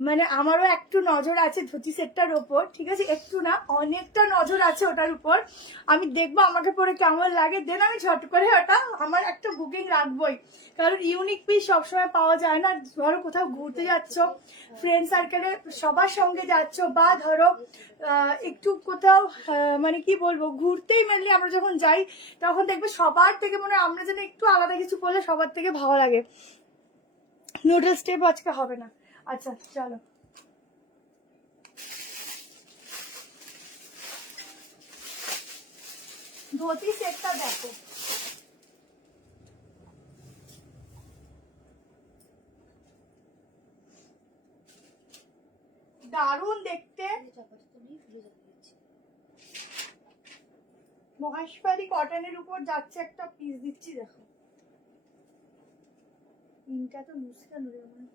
মানে আমারও একটু নজর আছে ধুতি সেটটার ওপর, ঠিক আছে, একটু না অনেকটা নজর আছে ওটার উপর। আমি দেখবো আমাকে পরে কেমন লাগে, দেন আমি ঝট করে ওটা আমার একটা বুকিং রাখবোই, কারণ ইউনিক পিস সবসময় পাওয়া যায় না। ধরো কোথাও ঘুরতে যাচ্ছ, ফ্রেন্ড সার্কেলে সবার সঙ্গে যাচ্ছ, বা ধরো একটু কোথাও মানে কি বলবো, ঘুরতেই মেনলি আমরা যখন যাই, তখন দেখবে সবার থেকে মনে হয় আমরা যেন একটু আলাদা কিছু করলে সবার থেকে ভালো লাগে। নুডল স্টেপ আজকে হবে না। আচ্ছা চলো, ধুতি সেটটা দেখো, দারুণ দেখতে। মহেশপালি কটনের উপর যাচ্ছে একটা পিস দিচ্ছি দেখো। ইনটা তো মুসকান রে আমার।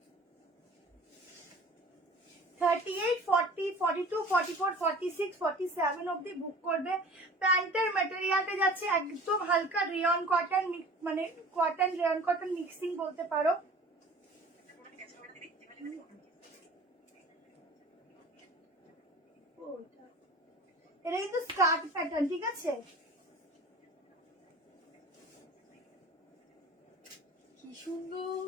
38, 40, 42, 44, 46, 47 অবধি বুক করবে। প্যান্টের ম্যাটেরিয়ালটা যাচ্ছে একদম হালকা রেয়ন কটন, মানে কটন রেয়ন কটন মিক্সিং বলতে পারো। এটা কিন্তু স্কার্ট প্যাটার্ন, ঠিক আছে? কি সুন্দর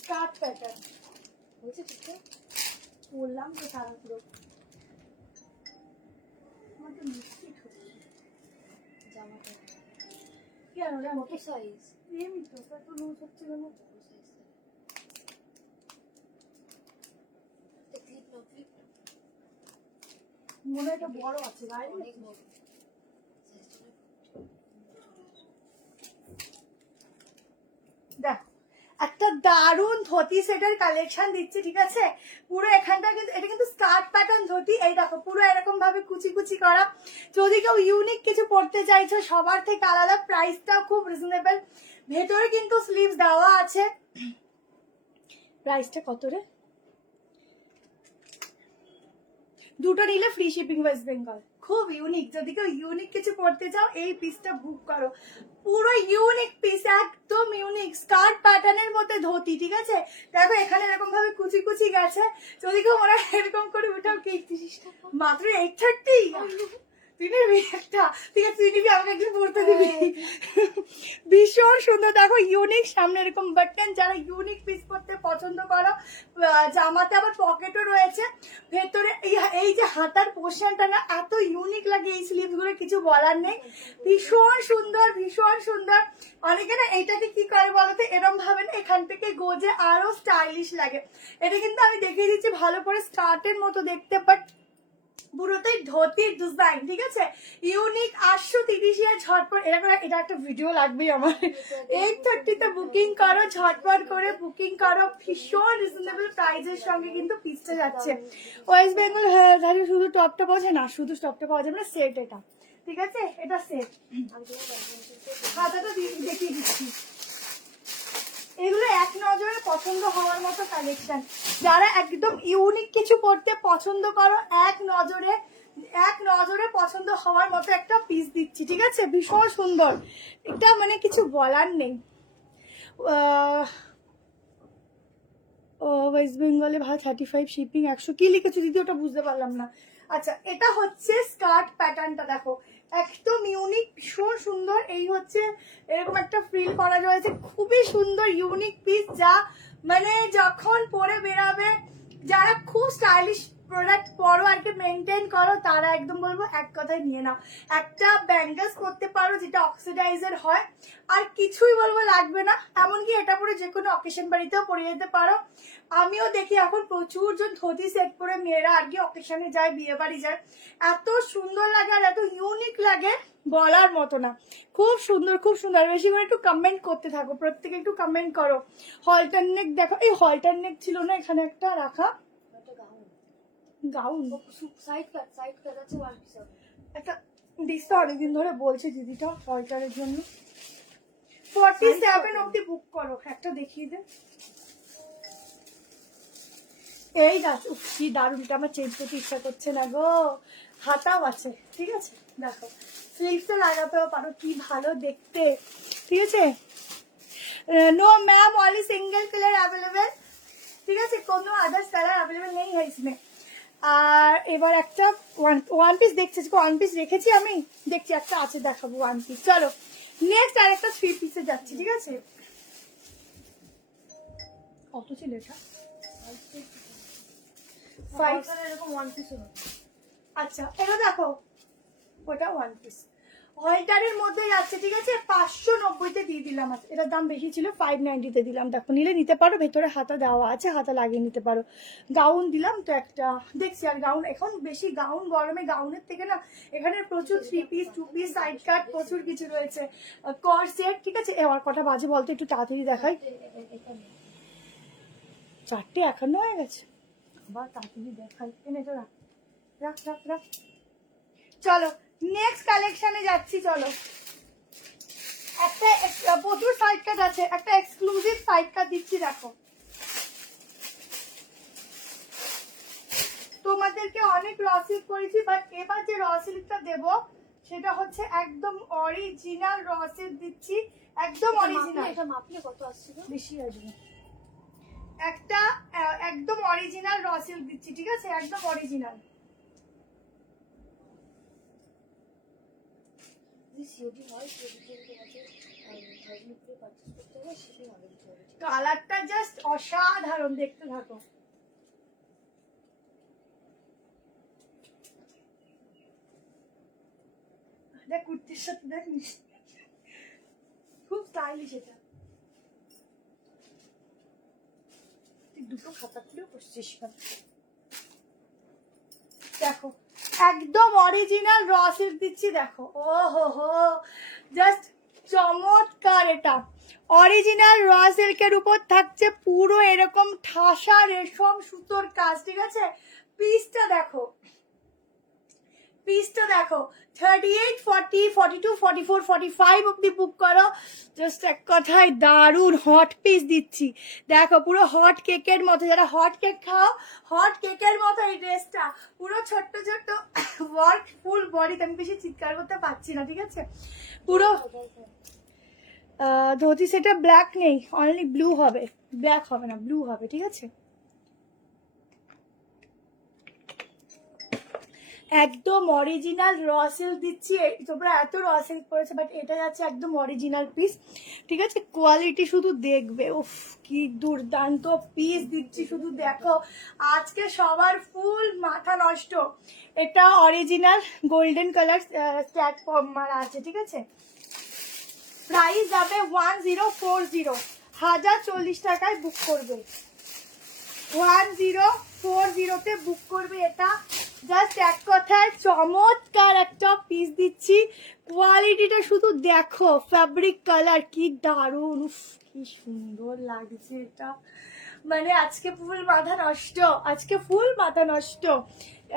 স্কার্ট প্যাটার্ন হয়েছে ঠিকঠাক। বললাম তো সারা পুরো আমার তো মিষ্টি হচ্ছে। জামাটা কেন রে কত সাইজ? এমনি তো এত লুজ হচ্ছে কেন? ক্লিপ না ক্লিপ মনে হয় এটা বড় আছে গায়ে। অনেক বড় দেখ একটা দারুন ধুতি সেটের কালেকশন দিচ্ছি, ঠিক আছে? পুরো এখানটা কিন্তু এটা কিন্তু স্কার্ট প্যাটার্ন ধুতি। এই দেখো পুরো এরকম ভাবে কুচি কুচি করা। যদি কেউ ইউনিক কিছু পড়তে চাইছো সবার থেকে আলাদা, প্রাইসটাও খুব রিজনেবল। ভেতরে কিন্তু স্লিভস দেওয়া আছে। প্রাইসটা কত রে? দুটো নিলে ফ্রি শিপিং ওয়েস্ট বেঙ্গল। খুব ইউনিক, যদি কেউ ইউনিক কিছু পড়তে চাও এই পিসটা বুক করো। পুরো ইউনিক পিস, একদম ইউনিক স্কার্ট প্যাটার্নের মধ্যে ধুতি, ঠিক আছে? দেখো এখানে এরকম ভাবে কুচি কুচি গেছে। যদি কেউ মনে হয় এরকম করে উঠাও কি মাত্র 830 তুই নিবি একটা, ঠিক আছে? তুই নিবি, আমাকে একদিন পড়তে দিবি। ভীষণ সুন্দর, দেখো ইউনিক, সামনে এরকম বাটন। যারা ইউনিক পিস পরতে পছন্দ করো, জামাতে আবার পকেটও রয়েছে। ভেতরে এই যে হাতার পোর্শনটা না এত ইউনিক লাগে, এই স্লিভ গুলো কিছু বলার নেই। ভীষণ সুন্দর, ভীষণ সুন্দর। অনেকে না এইটাকে কি করে বলতো, এরম ভাবে না এখান থেকে গোজে আরো স্টাইলিশ লাগে। এটা কিন্তু আমি দেখিয়ে দিচ্ছি ভালো করে স্কার্টের মতো দেখতে, বাট পুরোটাই ধুতির ডিজাইন, ঠিক আছে? ইউনিক। 830 ঝটপট এরকম এটা একটা ভিডিও লাগবে আমার। 830 বুকিং করো, ঝটপট করে বুকিং করো। ভীষণ রিজনেবল প্রাইসের সঙ্গে কিন্তু পিসটা যাচ্ছে। ওয়েস্ট বেঙ্গল ধারে শুধু টপটা পাওয়া যায় না, শুধু টপটা পাওয়া যাবে না, সেট এটা, ঠিক আছে? এটা সেট। হাতাটা দেখিয়ে দিচ্ছি। এগুলো এক নজরে পছন্দ হওয়ার মতো কালেকশন। যারা একদম ইউনিক কিছু পড়তে পছন্দ করো, এক নজরে পছন্দ হওয়ার মতো একটা পিস দিচ্ছি, ঠিক আছে? ভীষণ সুন্দর, এটা মানে কিছু বলার নেই। ওয়েস্ট বেঙ্গলে ভালো 35 শিপিং 100 কি লিখেছো দিদি ওটা বুঝতে পারলাম না। আচ্ছা, এটা হচ্ছে স্কার্ট প্যাটার্নটা, দেখো একদম ইউনিক, ভীষণ সুন্দর। এই হচ্ছে এরকম একটা ফ্রিল করা রয়েছে, খুবই সুন্দর ইউনিক পিস, যা মানে যখন পরে বেরাবে, যারা খুব স্টাইলিশ প্রোডাক্ট পরো আর কি মেনটেন করো, তারা একদম বলবো এক কথায় নিয়ে নাও। একটা ব্যাঙ্গলস করতে পারো যেটা অক্সিডাইজার হয়, আর কিছুই বলবো লাগবে না। এমনকি এটা পরে যে কোনো অকেশন বাড়িতেও পরে যেতে পারো। আমিও দেখি এখন প্রচুর জন ধুতি সেট করে মেয়েরা আর কি অকেশনে যায়, বিয়ে বাড়ি যায়, এত সুন্দর লাগে আর এত ইউনিক লাগে বলার মতো না। খুব সুন্দর, খুব সুন্দর। বেশি করে একটু কমেন্ট করতে থাকো, প্রত্যেকে একটু কমেন্ট করো। হলটার নেক দেখো, এই হলটার নেক ছিল না এখানে একটা রাখা গাউন, সাইড কাট আছে ওয়ান পিস একটা দিশটা অনেকদিন ধরে বলছে দিদিটা হলটারের জন্য। 47 অবধি বুক করো। একটা দেখিয়ে দে। এই গাছ, কি দারুনটা, আমার চেঞ্জ করতে ইচ্ছা করছে না গো। হাতাও আছে, ঠিক আছে? দেখো স্লিভসে লাগাতেও পারো, কি ভালো দেখতে, ঠিক আছে? No ma'am only single colour available, ঠিক আছে? কোনো আদার্স কালার अवेलेबल नहीं है इसमें। আর এবার একটা ওয়ান পিস দেখছি, ওয়ান পিস রেখেছি আমি, দেখছি একটা আছে দেখাবো ওয়ান পিস। চলো নেক্সট আর একটা 3 পিসে যাচ্ছি, ঠিক আছে? কত ছিল এটা? 5 এরকম ওয়ান পিস হলো। আচ্ছা এটা দেখো, ওটা ওয়ান পিস হলটারের মধ্যে যাচ্ছে, ঠিক আছে? 590-তে দিয়ে দিলাম। এটার দাম বেশি ছিল, 590-তে দিলাম। দেখো নিলে নিতে পারো, ভেতরে হাতা দেওয়া আছে, হাতা লাগিয়ে নিতে পারো। গাউন দিলাম তো একটা, দেখছি। আর গাউন এখন বেশি গাউন গরমে, গাউনের থেকে না এখানে প্রচুর 3 পিস 2 পিস সাইড কাট প্রচুর কিছু রয়েছে, কর সেট, ঠিক আছে? এবার কটা বাজে বলতে, একটু তাড়াতাড়ি দেখাই। 4টে 51 হয়ে গেছে, আবার তাড়াতাড়ি দেখাই। এনে তো রাখ রাখ রাখ রাখ। চলো নেক্সট কালেকশনে যাচ্ছি। চলো একটা প্রচুর সাইড কাট আছে, একটা এক্সক্লুসিভ সাইড কাট দিচ্ছি দেখো। তোমাদেরকে অনেক র সিল্ক করেছি, বাট এবার যে র সিল্কটা দেবো সেটা হচ্ছে একদম অরিজিনাল র সিল্ক দিচ্ছি, একদম অরিজিনাল। এটা মাপলে কত আসছিল? বেশি আসবে। একটা একদম অরিজিনাল র সিল্ক দিচ্ছি, ঠিক আছে, একদম অরিজিনাল। সিওডি হয়, সিওডি তোমাকে 1000 রুপিয়ে পারচেজ করতে হবে, সেটাই আগে দিতে হবে। কালারটা জাস্ট অসাধারণ, দেখতে থাকো। দেখ কুর্তির সাথে দেখ, খুব স্টাইলিশ এটা। তুই দুটো খাতা খুলে বসছিস কেন? দেখো একদম অরিজিনাল র সিল্ক দিচ্ছি দেখো। ও হো হো, জাস্ট চমৎকার। এটা অরিজিনাল র সিল্কের উপর থাকছে পুরো এরকম ঠাসা রেশম সুতোর কাজ, ঠিক আছে। পিসটা দেখো, পিসটা দেখো। 38, 40, 42, 44, 45 অব্দি বুক করো। জাস্ট এক কথায় দারুণ হট পিস দিচ্ছি দেখো, পুরো হট কেকের মতো। যারা হট কেক খাও, হট কেকের মতো এই ড্রেসটা পুরো ছোট্ট ছোট্ট ওয়ার্ক, ফুল বডিতে। আমি বেশি চিৎকার করতে পারছি না, ঠিক আছে। পুরো ধুতি সেটা ব্ল্যাক নেই, অনলি ব্লু হবে, ব্ল্যাক হবে না, ব্লু হবে, ঠিক আছে। একদম অরিজিনাল র সিল্ক দিচ্ছি। তোমরা এত র সিল্ক করেছে, বাট এটা যাচ্ছে একদম অরিজিনাল পিস, ঠিক আছে। কোয়ালিটি শুধু দেখবে, উফ কি দুর্দান্ত পিস দিচ্ছি, শুধু দেখো। আজকে সবার ফুল মাথা নষ্ট। এটা অরিজিনাল গোল্ডেন কালার স্ট্যাক মারা আছে, ঠিক আছে। প্রাইস যাবে 1040, 1040 টাকায় বুক করবে। 1040-তে বুক করবে। এটা জাস্ট এক কথায় চমৎকার একটা পিস দিচ্ছি। কোয়ালিটিটা শুধু দেখো, ফ্যাব্রিক কালার কি দারুণ, উফ কি সুন্দর লাগছে এটা। মানে আজকে ফুল মাথা নষ্ট, আজকে ফুল মাথা নষ্ট।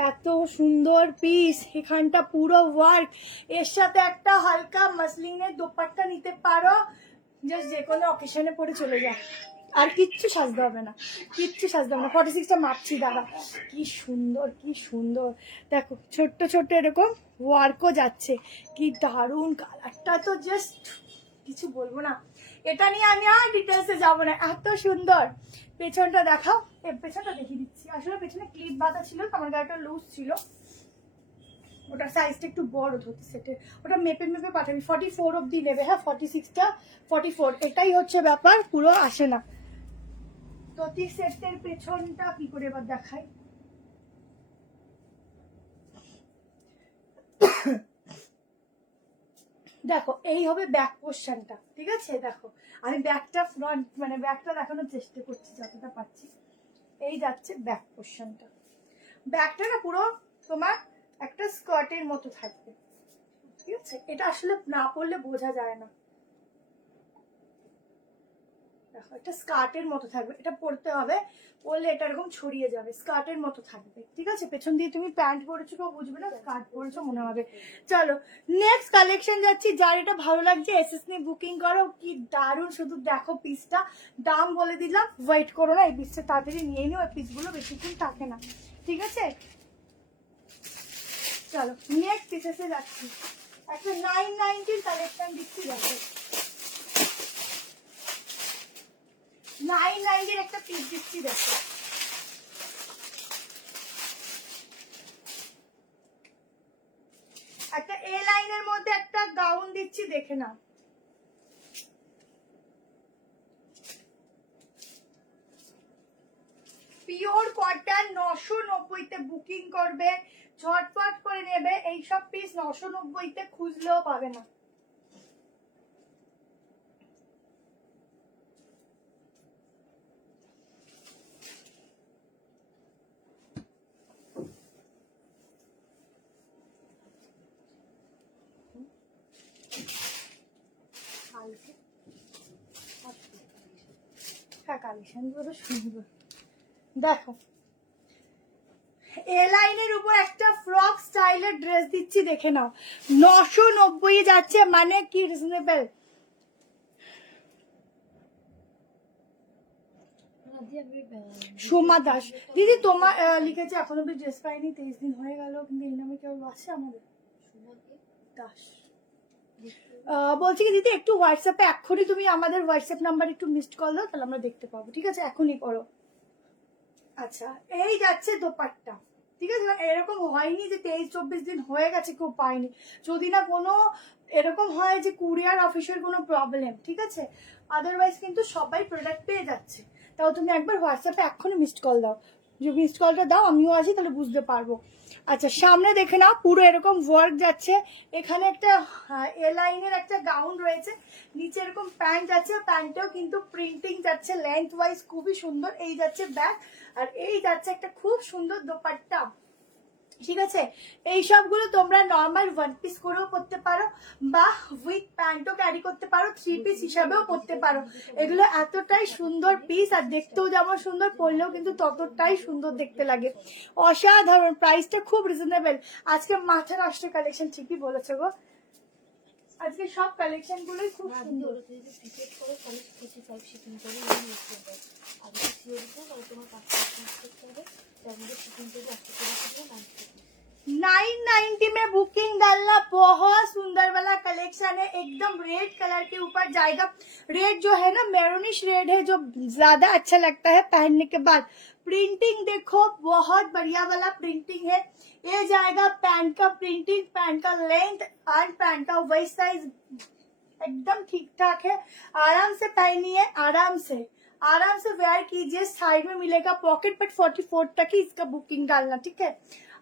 এত সুন্দর পিস, এখানটা পুরো ওয়ার্ক, এর সাথে একটা হালকা মাসলিনের দোপাট্টা নিতে পারো, জাস্ট যে কোনো অকেশনে পরে চলে যায়। আর কিচ্ছু সাজতে হবে না, কিচ্ছু সাজতে হবে না। 46টা মাপছি দাঁড়া। কি সুন্দর, কি সুন্দর দেখো, ছোট্ট ছোট্ট এরকম ওয়ার্কও যাচ্ছে, কি দারুণ কালারটা, তো জাস্ট কিছু বলবো না। এটা নিয়ে আমি আর ডিটেলসে যাবো না, এত সুন্দর। পেছনটা দেখাও, পেছনটা দেখিয়ে দিচ্ছি। আসলে পেছনে ক্লিপ বাঁধা ছিল, আমার গাড়িটা লুজ ছিল, ওটা সাইজটা একটু বড় ধরতে সেটে, ওটা মেপে মেপে পাঠাবি। 44 অব্দি নেবে, হ্যাঁ 46টা 44, এটাই হচ্ছে ব্যাপার, পুরো আসে না। ধুতি সেটের পেছনটা কি করে এবার দেখাই। দেখো এই হবে ব্যাক পোর্শনটা, ঠিক আছে। দেখো আমি ব্যাকটা ফ্রন্ট মানে ব্যাকটা দেখানোর চেষ্টা করছি যতটা পাচ্ছি। এই যাচ্ছে ব্যাক পোর্শনটা। ব্যাকটা না পুরো তোমার একটা স্কার্টের মতো থাকবে, ঠিক আছে। এটা আসলে না পরলে বোঝা যায় না। দেখো এটা স্কার্টের মতো থাকবে, এটা পরতে হবে, পরলে এটা এরকম ছড়িয়ে যাবে, স্কার্টের মতো থাকবে, ঠিক আছে। পেছন দিয়ে তুমি প্যান্ট পরেছো কেউ বুঝবে না, স্কার্ট পরেছো মনে হবে। চলো নেক্সট কালেকশন যাচ্ছি। যার এটা ভালো লাগছে এসএস নিয়ে বুকিং করো, কি দারুণ, শুধু দেখো পিসটা। দাম বলে দিলাম, ওয়েট করো না, এই পিসটা তাড়াতাড়ি নিয়ে নিও, এই পিসগুলো বেশিক্ষণ থাকে না, ঠিক আছে। চলো নেক্সট পিসেসে যাচ্ছি। একটা 990 কালেকশন দিচ্ছি দেখো, 990 একটা পিস দিচ্ছি দেখো। একটা এ লাইনের মধ্যে একটা গাউন দিচ্ছি, দেখে নাও। পিওর কটন, 990-তে বুকিং করবে, ঝটপট করে নেবে। এইসব পিস 990-তে খুঁজলেও পাবে না। হ্যাঁ কালেকশন গুলো সুন্দর দেখো। এ লাইনের উপর একটা ফ্রক স্টাইলের ড্রেস দিচ্ছি, দেখে নাও। 990 যাচ্ছে, মানে কি রিজনেবল। সোমা দাস দিদি তোমার লিখেছে এখন অব্দি ড্রেস পাইনি, 23 দিন হয়ে গেল, কিন্তু এই নামে কেউ আছে আমাদের? দাস বলছি কি দিদি একটু হোয়াটসঅ্যাপে এক্ষুনি তুমি আমাদের হোয়াটসঅ্যাপ নাম্বার একটু মিসড কল দাও, তাহলে আমরা দেখতে পাবো, ঠিক আছে? এখনই করো। আচ্ছা, এই যাচ্ছে দোপাট্টা, ঠিক আছে? এরকম হয়নি যে 23-24 দিন হয়ে গেছে কেউ পায়নি, যদি না কোনো এরকম হয় যে কুরিয়ার অফিসের কোনো প্রবলেম, ঠিক আছে? আদারওয়াইজ কিন্তু সবাই প্রোডাক্ট পেয়ে যাচ্ছে। তাও তুমি একবার হোয়াটসঅ্যাপে এক্ষুনি মিসড কল দাও, যে মিসড কলটা দাও, আমিও আছি, তাহলে বুঝতে পারবো। আচ্ছা, সামনে দেখে নাও, পুরো এরকম ওয়ার্ক যাচ্ছে। এখানে একটা এ লাইনের একটা গাউন রয়েছে, নিচে এরকম প্যান্ট যাচ্ছে, প্যান্টেও কিন্তু প্রিন্টিং যাচ্ছে, লেন্থ ওয়াইজ খুবই সুন্দর। এই যাচ্ছে ব্যাক, আর এই যাচ্ছে একটা খুব সুন্দর দোপাট্টা, ঠিক আছে? এই সবগুলো তোমরা নর্মাল ওয়ান পিস করেও পরতে পারো, বা উইথ প্যান্টও ক্যারি করতে পারো, 3 পিস হিসাবেও পরতে পারো। এগুলো এতটাই সুন্দর পিস, আর দেখতেও যেমন সুন্দর, পরলেও কিন্তু ততটাই সুন্দর দেখতে লাগে। অসাধারণ, প্রাইসটা খুব রিজনেবল। আজকে মাথা নষ্ট কালেকশন, ঠিকই বলেছো গো, আজকে সব কালেকশন গুলোই খুব সুন্দর। $990 में बुकिंग डालना, बहुत सुंदर वाला कलेक्शन है, एकदम रेड कलर के ऊपर जाएगा। रेड जो है ना, मैरूनिश रेड है, जो ज्यादा अच्छा लगता है पहनने के बाद। प्रिंटिंग देखो, बहुत बढ़िया वाला प्रिंटिंग है। ये जाएगा पैंट का प्रिंटिंग, पैंट का लेंथ एंड पैंट का वेस्ट साइज एकदम ठीक ठाक है। आराम से पहनिए, आराम से वेयर कीजिए। साइड में मिलेगा पॉकेट, बट 44 तक ही इसका बुकिंग डालना, ठीक है?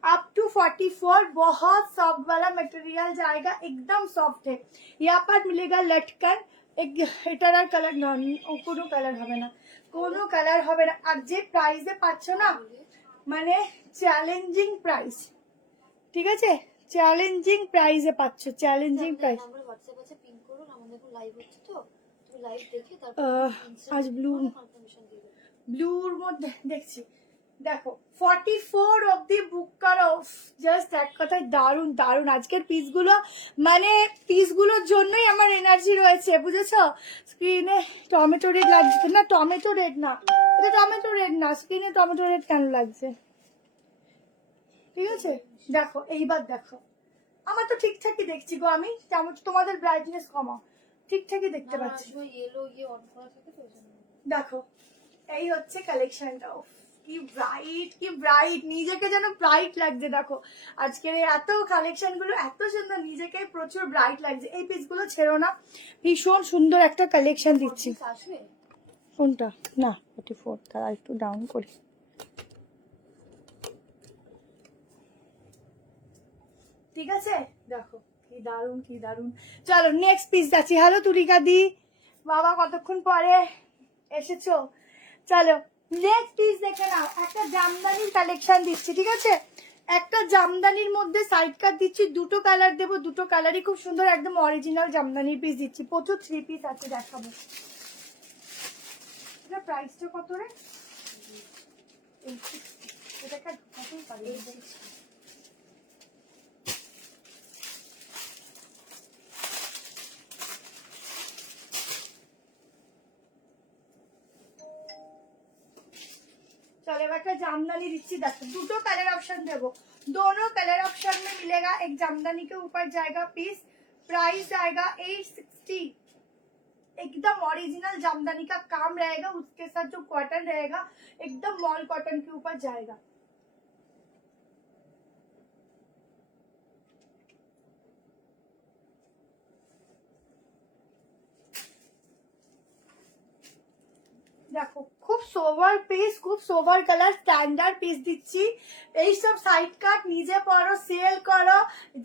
Up to 44। बहुत सॉफ्ट वाला मटेरियल जाएगा, एकदम सॉफ्ट है। यहाँ पर मिलेगा लटकन, एक এটার আর কালার না, কোনো কালার হবে না, কোনো কালার হবে না। আর যে প্রাইসে পাচ্ছ না, মানে চ্যালেঞ্জিং প্রাইস, ঠিক আছে? চ্যালেঞ্জিং প্রাইসে পাচ্ছ, চ্যালেঞ্জিং প্রাইস। আজ ব্লুর মধ্যে দেখছি, দেখো 44 অব্দি বুক করো। জাস্ট এক কথায় দারুণ দারুণ আজকের পিসগুলো, মানে পিসগুলোর জন্যই আমার এনার্জি রয়েছে, বুঝেছো? স্ক্রিনে টমেটো রেড লাগছে না, টমেটো রেড না, এটা টমেটো রেড না, স্ক্রিনে টমেটো রেড কেন লাগছে? ঠিক আছে, দেখো এইবার দেখো, আমার তো ঠিকঠাকই দেখছি গো, আমি তোমাদের ব্রাইটনেস কমাও, ঠিকঠাকই দেখতে পাচ্ছি। দেখো এই হচ্ছে কালেকশনটা, কি ব্রাইট, কি ব্রাইট, নিজেকে যেন ব্রাইট লাগছে। দেখো আজকের এত কালেকশন গুলো এত সুন্দর, নিজেকে প্রচুর ব্রাইট লাগছে। এই পিসগুলো ছেড়ো না, ভীষণ সুন্দর একটা কালেকশন দিচ্ছি। কোনটা? না 44, তারা একটু ডাউন করি। ঠিক আছে, দেখো কি দারুন, কি দারুন। চলো নেক্সট পিস যাচ্ছি। হ্যালো তুলিকা দি, বাবা কতক্ষণ পরে এসেছো। চলো নেক্সট পিস দেখে নাও, একটা জামদানির কালেকশন দিচ্ছি, ঠিক আছে? একটা জামদানির মধ্যে সাইড কাট দিচ্ছি, দুটো কালার দেবো, দুটো কালারই খুব সুন্দর, একদম অরিজিনাল জামদানির পিস দিচ্ছি। প্রচুর 3 পিস আছে, দেখাবো। এটা প্রাইসটা কত রে? এটা একটা ঢোকাতেই পারি। चलो একটা জামদানি দিচ্ছি, देखो দুটো कलर ऑप्शन देवो, दोनों कलर ऑप्शन में मिलेगा। एक जामदानी के ऊपर जाएगा पीस, प्राइस आएगा 860। एकदम ओरिजिनल जामदानी का काम रहेगा, उसके साथ जो कॉटन रहेगा एकदम मॉल कॉटन के ऊपर जाएगा। দেখো খুব সোভার পিস, খুব সোভার কালার, স্ট্যান্ডার্ড পিস দিচ্ছি। এই সব সাইড কাট নিজে পরো, সেল করো,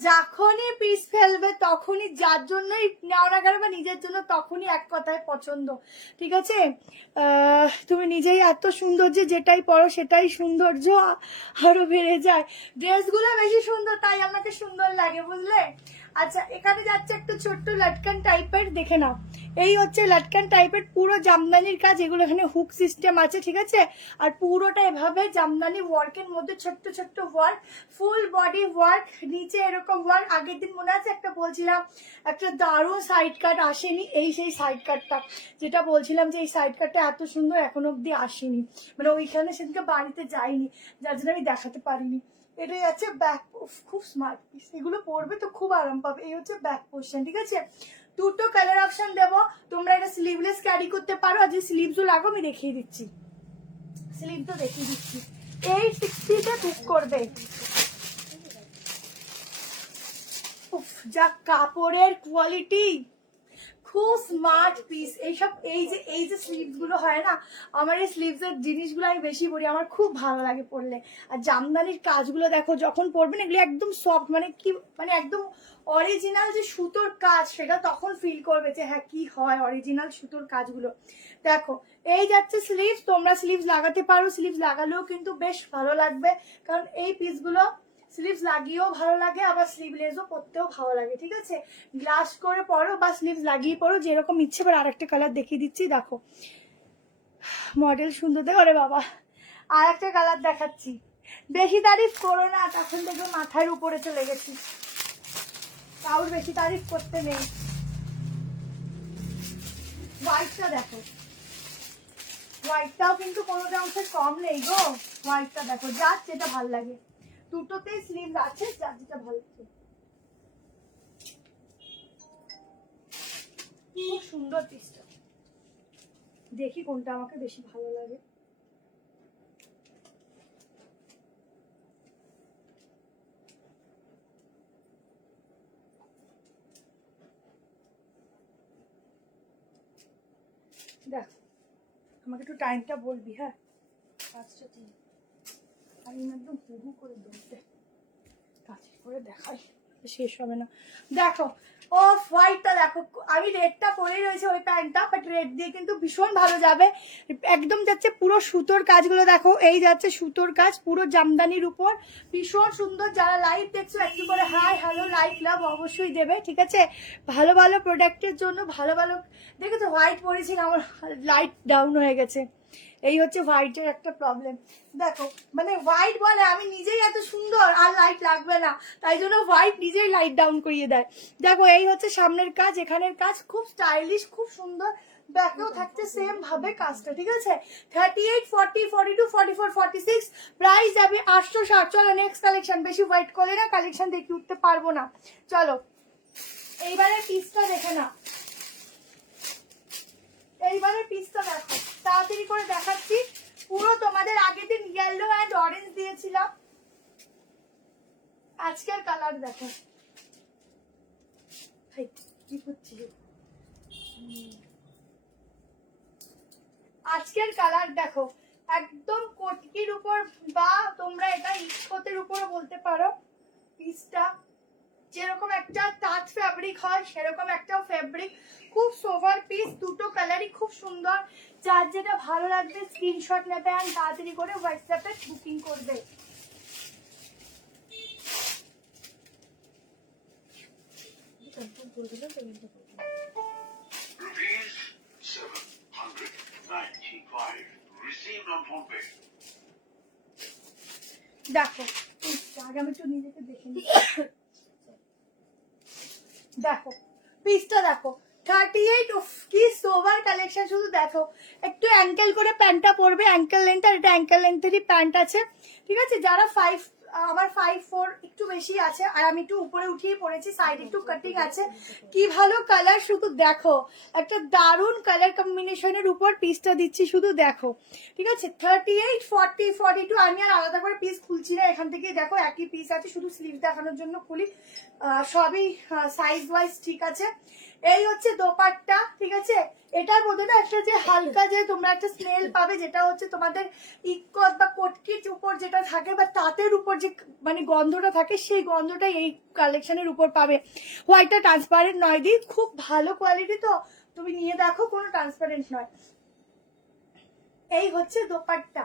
যখনই পিস ফেলবে তখনই, যার জন্যই নাও না কেন বা নিজের জন্য, তখনই এক কথায় পছন্দ, ঠিক আছে? তুমি নিজেই এত সুন্দর যে যেটাই পরো সেটাই সৌন্দর্য আরো বেড়ে যায়। ড্রেসগুলো বেশি সুন্দর, তাই আমাকে সুন্দর লাগে, বুঝলে? আচ্ছা, এখানে যাচ্ছে একটু ছোট্ট লটকান টাইপের, দেখে নাও। এই হচ্ছে লটকান টাইপের পুরো জামদানির কাজ, এগুলো এখানে হুক সিস্টেম সিস্টেম আছে, ঠিক আছে। আর পুরোটা এভাবে জামদানি ওয়ার্কের মধ্যে ছোট্ট ছোট্ট ওয়ার্ক, ফুল বডি ওয়ার্ক, নিচে এরকম ওয়ার্ক। আগের দিন মনে আছে একটা বলছিলাম একটা দারুণ সাইড কাট আসেনি, এই সেই সাইড কাটটা যেটা বলছিলাম যে এই সাইড কাটটা এত সুন্দর এখনো অব্দি আসেনি, মানে ওইখানে সেদিনকে বাড়িতে যাইনি, যার জন্য আমি দেখাতে পারিনি। এটাই আছে ব্যাক, খুব স্মার্ট পিস, এগুলো পরবে তো খুব আরাম পাবে। এই হচ্ছে ব্যাক পোর্শন, ঠিক আছে। দুটো কালার অপশন দেবো, তোমরা এটা স্লিভলেস ক্যারি করতে পারো। আর যে স্লিভসও লাগো আমি দেখিয়ে দিচ্ছি, স্লিভ তো দেখিয়ে দিচ্ছি। 860-তে বুক করবে। উফ, যা কাপড়ের কোয়ালিটি, খুব স্মার্ট পিস। এইসব এই যে স্লিভস গুলো হয় না, আমার এই স্লিভস এর জিনিসগুলো আমি বেশি পরি, আমার খুব ভালো লাগে পরলে। আর জামদানির কাজগুলো দেখো যখন পরবেন, এগুলো একদম সফট, মানে কি, মানে একদম অরিজিনাল যে সুতোর কাজ, সেটা তখন ফিল করবে যে হ্যাঁ কি হয় অরিজিনাল সুতোর কাজগুলো। দেখো এই যাচ্ছে স্লিভস, তোমরা স্লিভস লাগাতে পারো, স্লিভস লাগালেও কিন্তু বেশ ভালো লাগবে, কারণ এই পিসগুলো স্লিভস লাগিয়েও ভালো লাগে, আবার স্লিভলেসও পরতেও ভালো লাগে, ঠিক আছে। গ্লাস করে পরো বা স্লিভস লাগিয়ে পরো, যেরকম ইচ্ছে। এবার আর একটা কালার দেখিয়ে দিচ্ছি, দেখো মডেল সুন্দর, দেখো রে বাবা। আর একটা কালার দেখাচ্ছি, বেশি তারিফ করো না, তখন দেখবে মাথার উপরে চলে গেছি। কাউর বেশি তারিফ করতে নেই। হোয়াইটটা দেখো, হোয়াইটটাও কিন্তু কোনোটা অংশে কম নেই গো। হোয়াইটটা দেখো, যার যেটা ভালো লাগে, দুটোতেই স্লিভ আছে, যার যেটা ভালো লাগে। খুব সুন্দর পিসটা, দেখি কোনটা আমাকে বেশি ভালো লাগে। দেখ, আমাকে একটু টাইমটা বলবি, হ্যাঁ। 5:03, আমি একদম হুহু করে দৌড়তে কাছে করে দেখাই, শেষ হবে না। দেখো ও হোয়াইটটা দেখো, আমি রেডটা পরেই রয়েছে ওই প্যান্টটা, বাট রেড দিয়ে কিন্তু ভীষণ ভালো যাবে। একদম যাচ্ছে পুরো সুতোর কাজগুলো দেখো, এই যাচ্ছে সুতোর কাজ পুরো জামদানির উপর, ভীষণ সুন্দর। যারা লাইভ দেখছো একটু করে হাই হ্যালো লাইক লাভ অবশ্যই দেবে, ঠিক আছে। ভালো ভালো প্রোডাক্টের জন্য ভালো ভালো, দেখেছো হোয়াইট পরেছিলাম, আমার লাইট ডাউন হয়ে গেছে। এই হচ্ছে হোয়াইটের একটা প্রবলেম। দেখো মানে হোয়াইট বলে আমি নিজেই এত সুন্দর আর লাইট লাগবে না, তাই জন্য হোয়াইট নিজেই লাইট ডাউন করিয়ে দেয়। দেখো এই হচ্ছে সামনের কাজ, এখানের কাজ খুব স্টাইলিশ, খুব সুন্দর। ব্যাকেও থাকছে সেম ভাবে কাজটা, ঠিক আছে। 38, 40, 42, 44, 46, প্রাইস যাবে 860। চলো নেক্সট কালেকশন, বেশি হোয়াইট করে না কালেকশন দেখে উঠতে পারবো না। চলো এইবারে পিসটা দেখে না, এইবারে পিসটা দেখো, তাড়াতাড়ি করে দেখাচ্ছি। পুরো তোমাদের আগের দিন ইয়েলো অ্যান্ড অরেঞ্জ দিয়েছিলাম, আজকের কালার দেখো। কি করছি, আজকের কালার দেখো, একদম কটকির উপর, বা তোমরা এটা ইস্কতের উপরও বলতে পারো। পিসটা যেরকম একটা তাঁত ফ্যাব্রিক হয় সেরকম একটা ফ্যাব্রিক, খুব সোভার পিস, দুটো কালারই খুব সুন্দর। যার যেটা ভালো লাগবে স্ক্রিনশট নেবে আর তাড়াতাড়ি করে হোয়াটসঅ্যাপে বুকিং করবে। Rupees 795 received on phone pay. দেখো আগে আমি একটু নিজেকে দেখে নিই। দেখো পিসটা দেখো 38, কি সোভার কালেকশন, শুধু দেখো। একটু অ্যাঙ্কেল করে প্যান্টটা পরবে, অ্যাঙ্কেল লেন্থ, আর এটা অ্যাঙ্কেল লেন্থেরই প্যান্ট আছে, ঠিক আছে। যারা 5, আমার 5'4" একটু বেশি আছে, আর আমি একটু উপরে উঠিয়ে পড়েছি, সাইড একটু কাটিং আছে। কি ভালো কালার, শুধু দেখো, একটা দারুণ কালার কম্বিনেশনের উপর পিসটা দিচ্ছি, শুধু দেখো, ঠিক আছে। 38, 40, 42, আমি আর আলাদা করে পিস খুলছি না, এখান থেকে দেখো একই পিস আছে, শুধু স্লিভ দেখানোর জন্য খুলি। সবই সাইজ ওয়াইজ ঠিক আছে। এই হচ্ছে দোপাট্টা, ঠিক আছে। এটার মধ্যে না একটা যে হালকা যে তোমরা একটা স্মেল পাবে, যেটা হচ্ছে তোমাদের ইকত বা কটকির উপর যেটা থাকে বা তাঁতের উপর যে মানে গন্ধটা থাকে, সেই গন্ধটা এই কালেকশনের উপর পাবে। হোয়াইটটা ট্রান্সপারেন্ট নয় দি, খুব ভালো কোয়ালিটি, তো তুমি নিয়ে দেখো, কোনো ট্রান্সপারেন্ট নয়। এই হচ্ছে দোপাট্টা,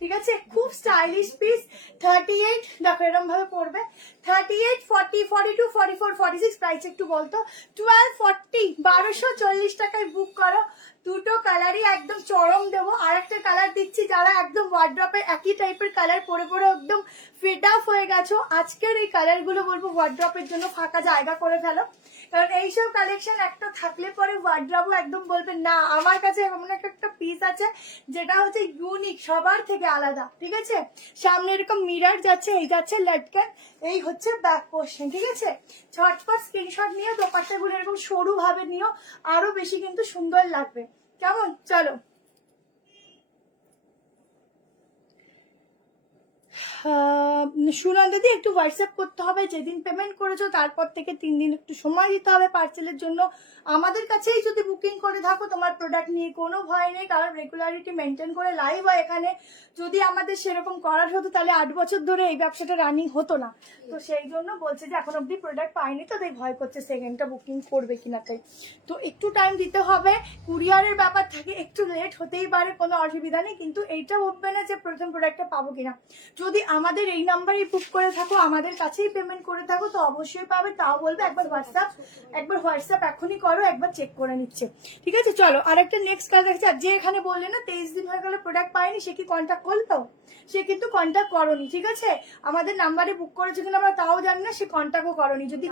ঠিক আছে, খুব স্টাইলিশ পিস। 38 দেখো এরকম ভাবে পড়বে, 38, 40, 42, 44, 46 প্রাইস একটু বলতো। 1240, 1240 টাকায় বুক করো। দুটো কালারই একদম চরম দেবো। আর একটা কালার দিচ্ছি, যারা একদম ওয়ার্ড্রপে একই টাইপের কালার পরে পরে একদম ফিট আপ হয়ে গেছো, আজকের এই কালারগুলো বলবো ওয়ার্ড্রপের জন্য ফাঁকা জায়গা করে ফেলো। কারণ এইসব কালেকশন একটা থাকলে পরে ওয়ার্ড্রপও একদম বলবে না আমার কাছে এমন একটা পিস আছে যেটা হচ্ছে ইউনিক, সবার থেকে আলাদা। ঠিক আছে, সামনে এরকম মিরর যাচ্ছে, এই যাচ্ছে লটকান, এই হচ্ছে ব্যাক পোর্শন। ঠিক আছে, ঝটপট স্ক্রিনশট নিয়ে দোপাট্টাগুলো এরকম সরু ভাবে নিও, আরো বেশি কিন্তু সুন্দর লাগবে। কেমন? চলো সুনন্দা দিদি একটু হোয়াটসঅ্যাপ করতে হবে, যেদিন পেমেন্ট করেছো তারপর থেকে 3 দিন একটু সময় দিতে হবে পার্সেলের জন্য। আমাদের কাছেই যদি বুকিং করে থাকো তোমার প্রোডাক্ট নিয়ে কোনো ভয় নেই, কারণ রেগুলারিটি মেনটেন করে লাইভ হয় এখানে। যদি আমাদের সেরকম করার হতো তাহলে 8 বছর ধরে এই ব্যবসাটা রানিং হতো না। তো সেই জন্য বলছে যে এখন অব্দি প্রোডাক্ট পাইনি তো তাই ভয় করছে সেকেন্ডটা বুকিং করবে কিনা, তাই তো একটু টাইম দিতে হবে। কুরিয়ারের ব্যাপার থাকে, একটু লেট হতেই পারে, কোনো অসুবিধা নেই, কিন্তু এইটা ভাববে না যে প্রথম প্রোডাক্টটা পাবো কিনা। যদি আমাদের এই নাম্বারে বুক করে থাকো, আমাদের কাছেই পেমেন্ট করে থাকো, তো অবশ্যই পাবে। তাও বলবে একবার হোয়াটসঅ্যাপ এখনই করো, একবার চেক করে নিচ্ছে। ঠিক আছে, চলো আরেকটা নেক্সট কাজ দেখছি। আর যে এখানে বললে না 23 দিন হয়ে গেলে প্রোডাক্ট পাইনি, সে কি কন্ট্যাক্ট করলো? সে কিন্তু কন্ট্যাক্ট করনি। ঠিক আছে, আমাদের নাম্বারে বুক করেছে কিনা আমরা তাও জানি না, সে কন্ট্যাক্টও করনি। যদি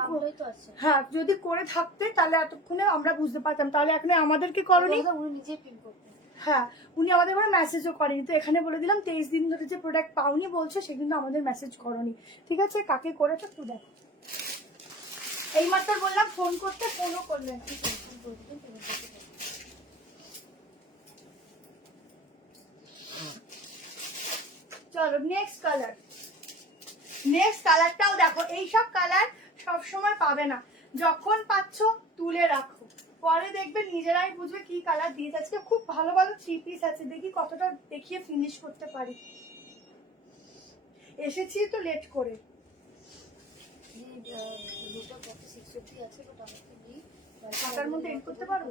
হ্যাঁ যদি করে থাকতে তাহলে এতক্ষণে আমরা বুঝতে পারতাম, তাহলে এখন আমাদেরকে করনি। উনি নিজে পিন করতেন। হ্যাঁ, উনি আমাদের কোনো মেসেজও করেনি। তো এখানে বলে দিলাম 23 দিন ধরে যে প্রোডাক্ট পাওনি বলছো, সে কিন্তু আমাদের মেসেজ করনি। ঠিক আছে, কাকে করেছো একটু দেখো। এই মাত্র বললাম ফোন করতে, ফোনও করলেন। চলো নেক্সট কালার। নেক্সট কালারটাও দেখো, এইসব কালার সবসময় পাবে না, যখন পাচ্ছ তুলে রাখো, পরে দেখবে নিজেরাই বুঝবে কি কালার দিয়ে যাচ্ছে। খুব ভালো ভালো 3 পিস আছে, দেখি কতটা দেখিয়ে ফিনিশ করতে পারি। এসেছি তো লেট করে। ছটার মধ্যে এন্ড করতে পারো?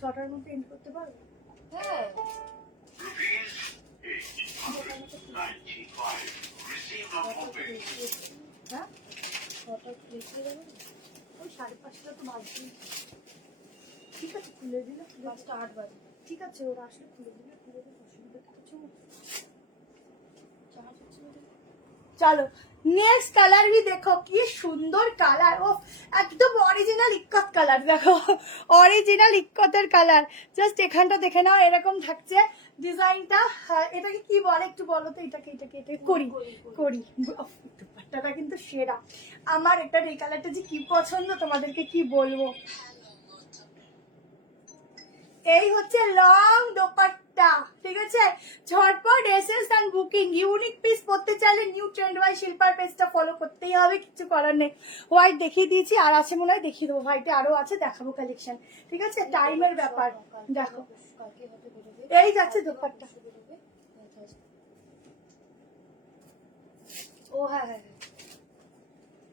6টার মধ্যে এন্ড করতে পারো? হ্যাঁ Rupees 895 received on home page. হ্যাঁ, 6টা লিখে দেবেন। ওই 5:30 তো বাজবে। ঠিক আছে, খুলে দিলে 5টা 8 বাজে। ঠিক আছে, ওরা আসলে খুলে দিলে অসুবিধা কিছু। চার্জ হচ্ছে না। চলো নেক্সট কালার भी দেখো, কি সুন্দর কালার। ও একদম অরিজিনাল ইক্কত কালার, দেখো অরিজিনাল ইক্কতের কালার। জাস্ট এখানটা দেখে নাও, এরকম থাকছে ডিজাইনটা। এটাকে কি বলে একটু বলো তো? এটাকে করি করি। দুপাট্টাটা কিন্তু সেরা আমার। এটার এই কালারটা যে কি পছন্দ তোমাদেরকে কি বলবো। এই হচ্ছে লং দোপাট্টা। ঠিক আছে, ঝটপট এসএস এন্ড বুকিং। ইউনিক পিস পড়তে চাইলে নিউ ট্রেন্ড বাই শিল্পার পেজটা ফলো করতেই হবে, কিছু করার নেই। হোয়াইট দেখিয়ে দিয়েছি, আর আছে মনে হয় দেখিয়ে দেবো। হোয়াইটে আরো আছে, দেখাবো কালেকশন। ঠিক আছে, টাইমের ব্যাপার। দেখো এই যাচ্ছে দোপাট্টা। ও হ্যাঁ হ্যাঁ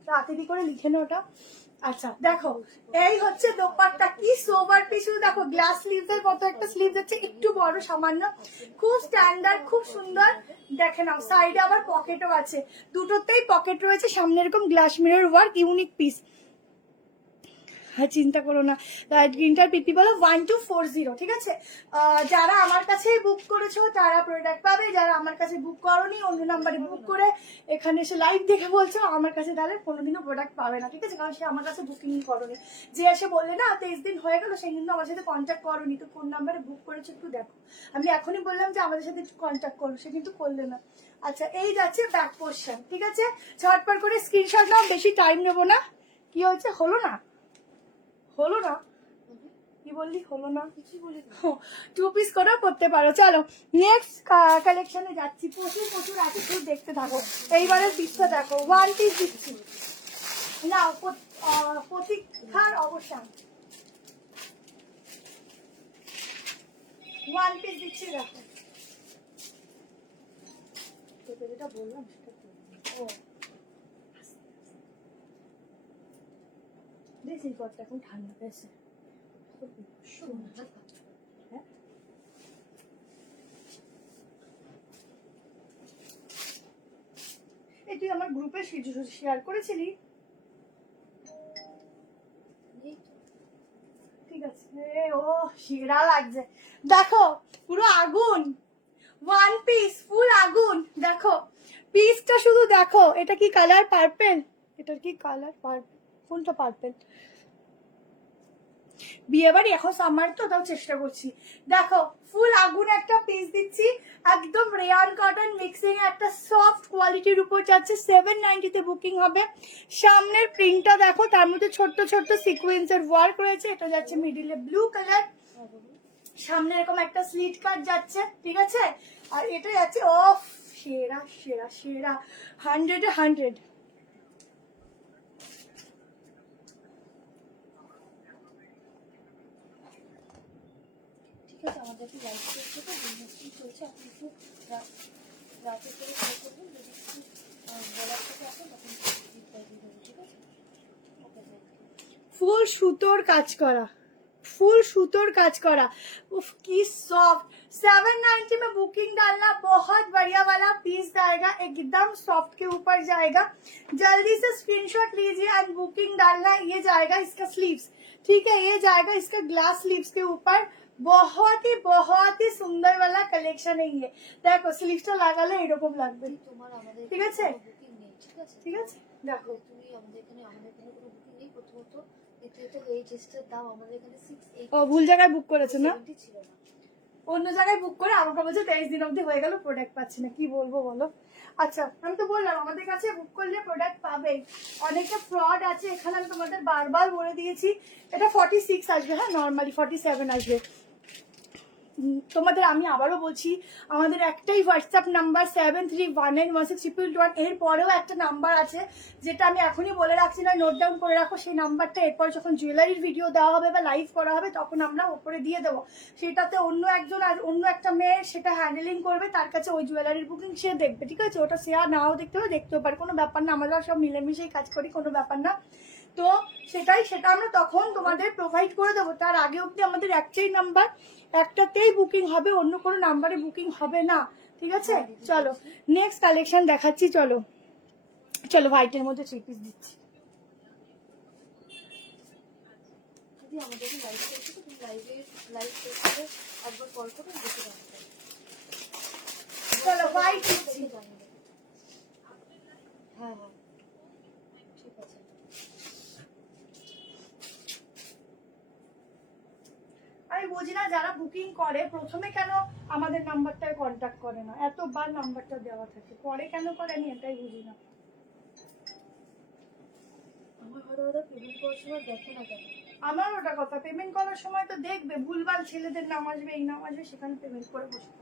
তাড়াতাড়ি করে লিখে নো ওটা। আচ্ছা দেখো, এই হচ্ছে দোপাট্টা, কি সোবার পিস। দেখো গ্লাস স্লিভের মতো একটা স্লিভ যাচ্ছে, একটু বড় সামান্য, খুব স্ট্যান্ডার্ড, খুব সুন্দর। দেখে নাও সাইডে আবার পকেটও আছে, দুটোতেই পকেট রয়েছে, সামনে এরকম glass mirror work, unique piece. হ্যাঁ চিন্তা করো না, গ্রিনটার পিপি বলো 1240। ঠিক আছে, যারা আমার কাছে বুক করেছো তারা প্রোডাক্ট পাবে, যারা আমার কাছে বুক করোনি অন্য নাম্বারে বুক করে এখানে এসে লাইভ দেখে বলছো আমার কাছে, তাহলে কোনোদিনও প্রোডাক্ট পাবে না। ঠিক আছে, কারণ সে আমার কাছে বুকিং করোনি। যে এসে বললে না 23 দিন হয়ে গেল, সে কিন্তু আমার সাথে কন্ট্যাক্ট করোনি, তো কোন নাম্বারে বুক করেছো একটু দেখো। আমি এখনই বললাম যে আমাদের সাথে কন্ট্যাক্ট করো, সে কিন্তু করলে না। আচ্ছা এই যাচ্ছে ব্যাক পোর্শন। ঠিক আছে, ঝটপট করে স্ক্রিনশট নাও, বেশি টাইম নেবো না। কি হয়েছে? হলো না? হলো না? কি বললি হলো না? কিছু বলি 2 পিস করেও করতে পারো। চলো নেক্সট কালেকশনে যাচ্ছি, প্রচুর আছে, খুব দেখতে থাকো। এইবারের পিসটা দেখো, 1 পিস দিচ্ছি না, প্রতীক্ষার অবসান 1 পিস দিচ্ছি। দেখো তোকে যেটা বললাম সেটা ও দেখছি, কতটা এখন ঠান্ডা পেয়েছে। হ্যাঁ এই তুই আমার গ্রুপে শেয়ার করেছিলি? এই তো। ঠিক আছে। ও সেরা লাগছে, দেখো পুরো আগুন, ওয়ান পিস ফুল আগুন। দেখো পিসটা শুধু দেখো, এটা কি কালার? পার্পেল। এটার কি কালার? পার্পেল। কোনটা পার্পেল? বিয়ে বাড়ি এখন সামার তো, তাও চেষ্টা করছি। দেখো ফুল আগুন একটা পিস দিচ্ছি, একদম রেয়ান কটন মিক্সিং একটা সফট কোয়ালিটির উপর যাচ্ছে। 790 তে বুকিং হবে। সামনের প্রিন্টটা দেখো, তার মধ্যে ছোট্ট ছোট্ট সিকোয়েন্সের ওয়ার্ক রয়েছে। এটা যাচ্ছে মিডিলে ব্লু কালার, হ্যাঁ বলুন। সামনে এরকম একটা স্লিট কাট যাচ্ছে, ঠিক আছে। আর এটা যাচ্ছে ও সেরা সেরা সেরা, 100 এ 100। ঠিক আছে, আমাদের একটু লাইভ চলছে তো, বিজনেসটি চলছে, আপনি একটু রাতে করে ট্রাই করবেন, যদি একটু বলার থেকে আসেন তখন রিপ্লাই দিয়ে দেবো, ঠিক আছে? ওকে, ফুল সুতোর কাজ করা, फुल सुतोर काज करा। उफ की सॉफ्ट। 790 में बुकिंग डालना, बहुत बढ़िया वाला पीस जाएगा, एकदम सॉफ्ट के ऊपर जाएगा। जल्दी से स्क्रीनशॉट लीजिए एंड बुकिंग डालना। ये जाएगा इसका स्लीव्स, ठीक है, ये जाएगा इसका ग्लास स्लीव्स के ऊपर। बहुत ही सुंदर वाला कलेक्शन है ये। देखो स्लीव्सটা লাগালে এরকম লাগবে, তোমার আমাদের ঠিক আছে? বুকিং নেই, ঠিক আছে? ঠিক আছে, দেখো তুমি আমাদের এখানে কোনো বুকিং নেই প্রথমত। দ্বিতীয়ত এই ড্রেসটার দাম আমাদের এখানে 680 ও ভুল জায়গায় বুক করেছে না, ছিল না। অন্য জায়গায় বুক করে আমাকে বলছে 23 দিন অবধি হয়ে গেল, প্রোডাক্ট পাচ্ছি না, কি বলবো বলো। আচ্ছা আমি তো বললাম আমাদের কাছে বুক করলে প্রোডাক্ট পাবে। অনেকে ফ্রড আছে এখানে, আমি তোমাদের বারবার বলে দিয়েছি। এটা 46 আসবে, হ্যাঁ নর্মালি 47 আসবে। তোমাদের আমি আবারও বলছি, আমাদের একটাই হোয়াটসঅ্যাপ নাম্বার 73191621। এর পরেও একটা নাম্বার আছে যেটা আমি এখনই বলে রাখছি না, নোট ডাউন করে রাখো সেই নাম্বারটা। এরপর যখন জুয়েলারির ভিডিও দেওয়া হবে বা লাইভ করা হবে তখন আমরা ওপরে দিয়ে দেবো। সেটাতে অন্য একজন আর অন্য একটা মেয়ে সেটা হ্যান্ডেলিং করবে, তার কাছে ওই জুয়েলারির বুকিং সে দেখবে, ঠিক আছে। ওটা শেয়ার নাও দেখতে হবে, দেখতেও পারে, কোনো ব্যাপার না, আমরা সব মিলেমিশেই কাজ করি, কোনো ব্যাপার না। তো সেটা আমরা তখন তোমাদের প্রোভাইড করে দেবো। তার আগে অবধি আমাদের একটাই নাম্বার, একটাতেই বুকিং হবে, অন্য কোনো নাম্বারে বুকিং হবে না, ঠিক আছে। চলো নেক্সট কালেকশন দেখাচ্ছি, চলো চলো হোয়াইটের মধ্যে 3 পিস দিচ্ছি। যদি আমাদের লাইভ চলছে তো তুমি লাইভ করে একবার কল করে দেখে জানাতে পারো। চলো হোয়াইট দিচ্ছি। জানিয়ে দেবো। হ্যাঁ হ্যাঁ ঠিক আছে। আমি বুঝি না যারা বুকিং করে প্রথমে কেন আমাদের নাম্বারটায় কন্ট্যাক্ট করে না, এতবার নাম্বারটা দেওয়া থাকে, পরে কেন করে আমি এটাই বুঝি না। আমার হয়তো পেমেন্ট করার সময় দেখে না কেন। আমার ওটা কথা, পেমেন্ট করার সময় তো দেখবে, ভুলভাল ছেলেদের নাম আসবে, এই নাম আসবে, সেখানে পেমেন্ট করে বসে থাকবে।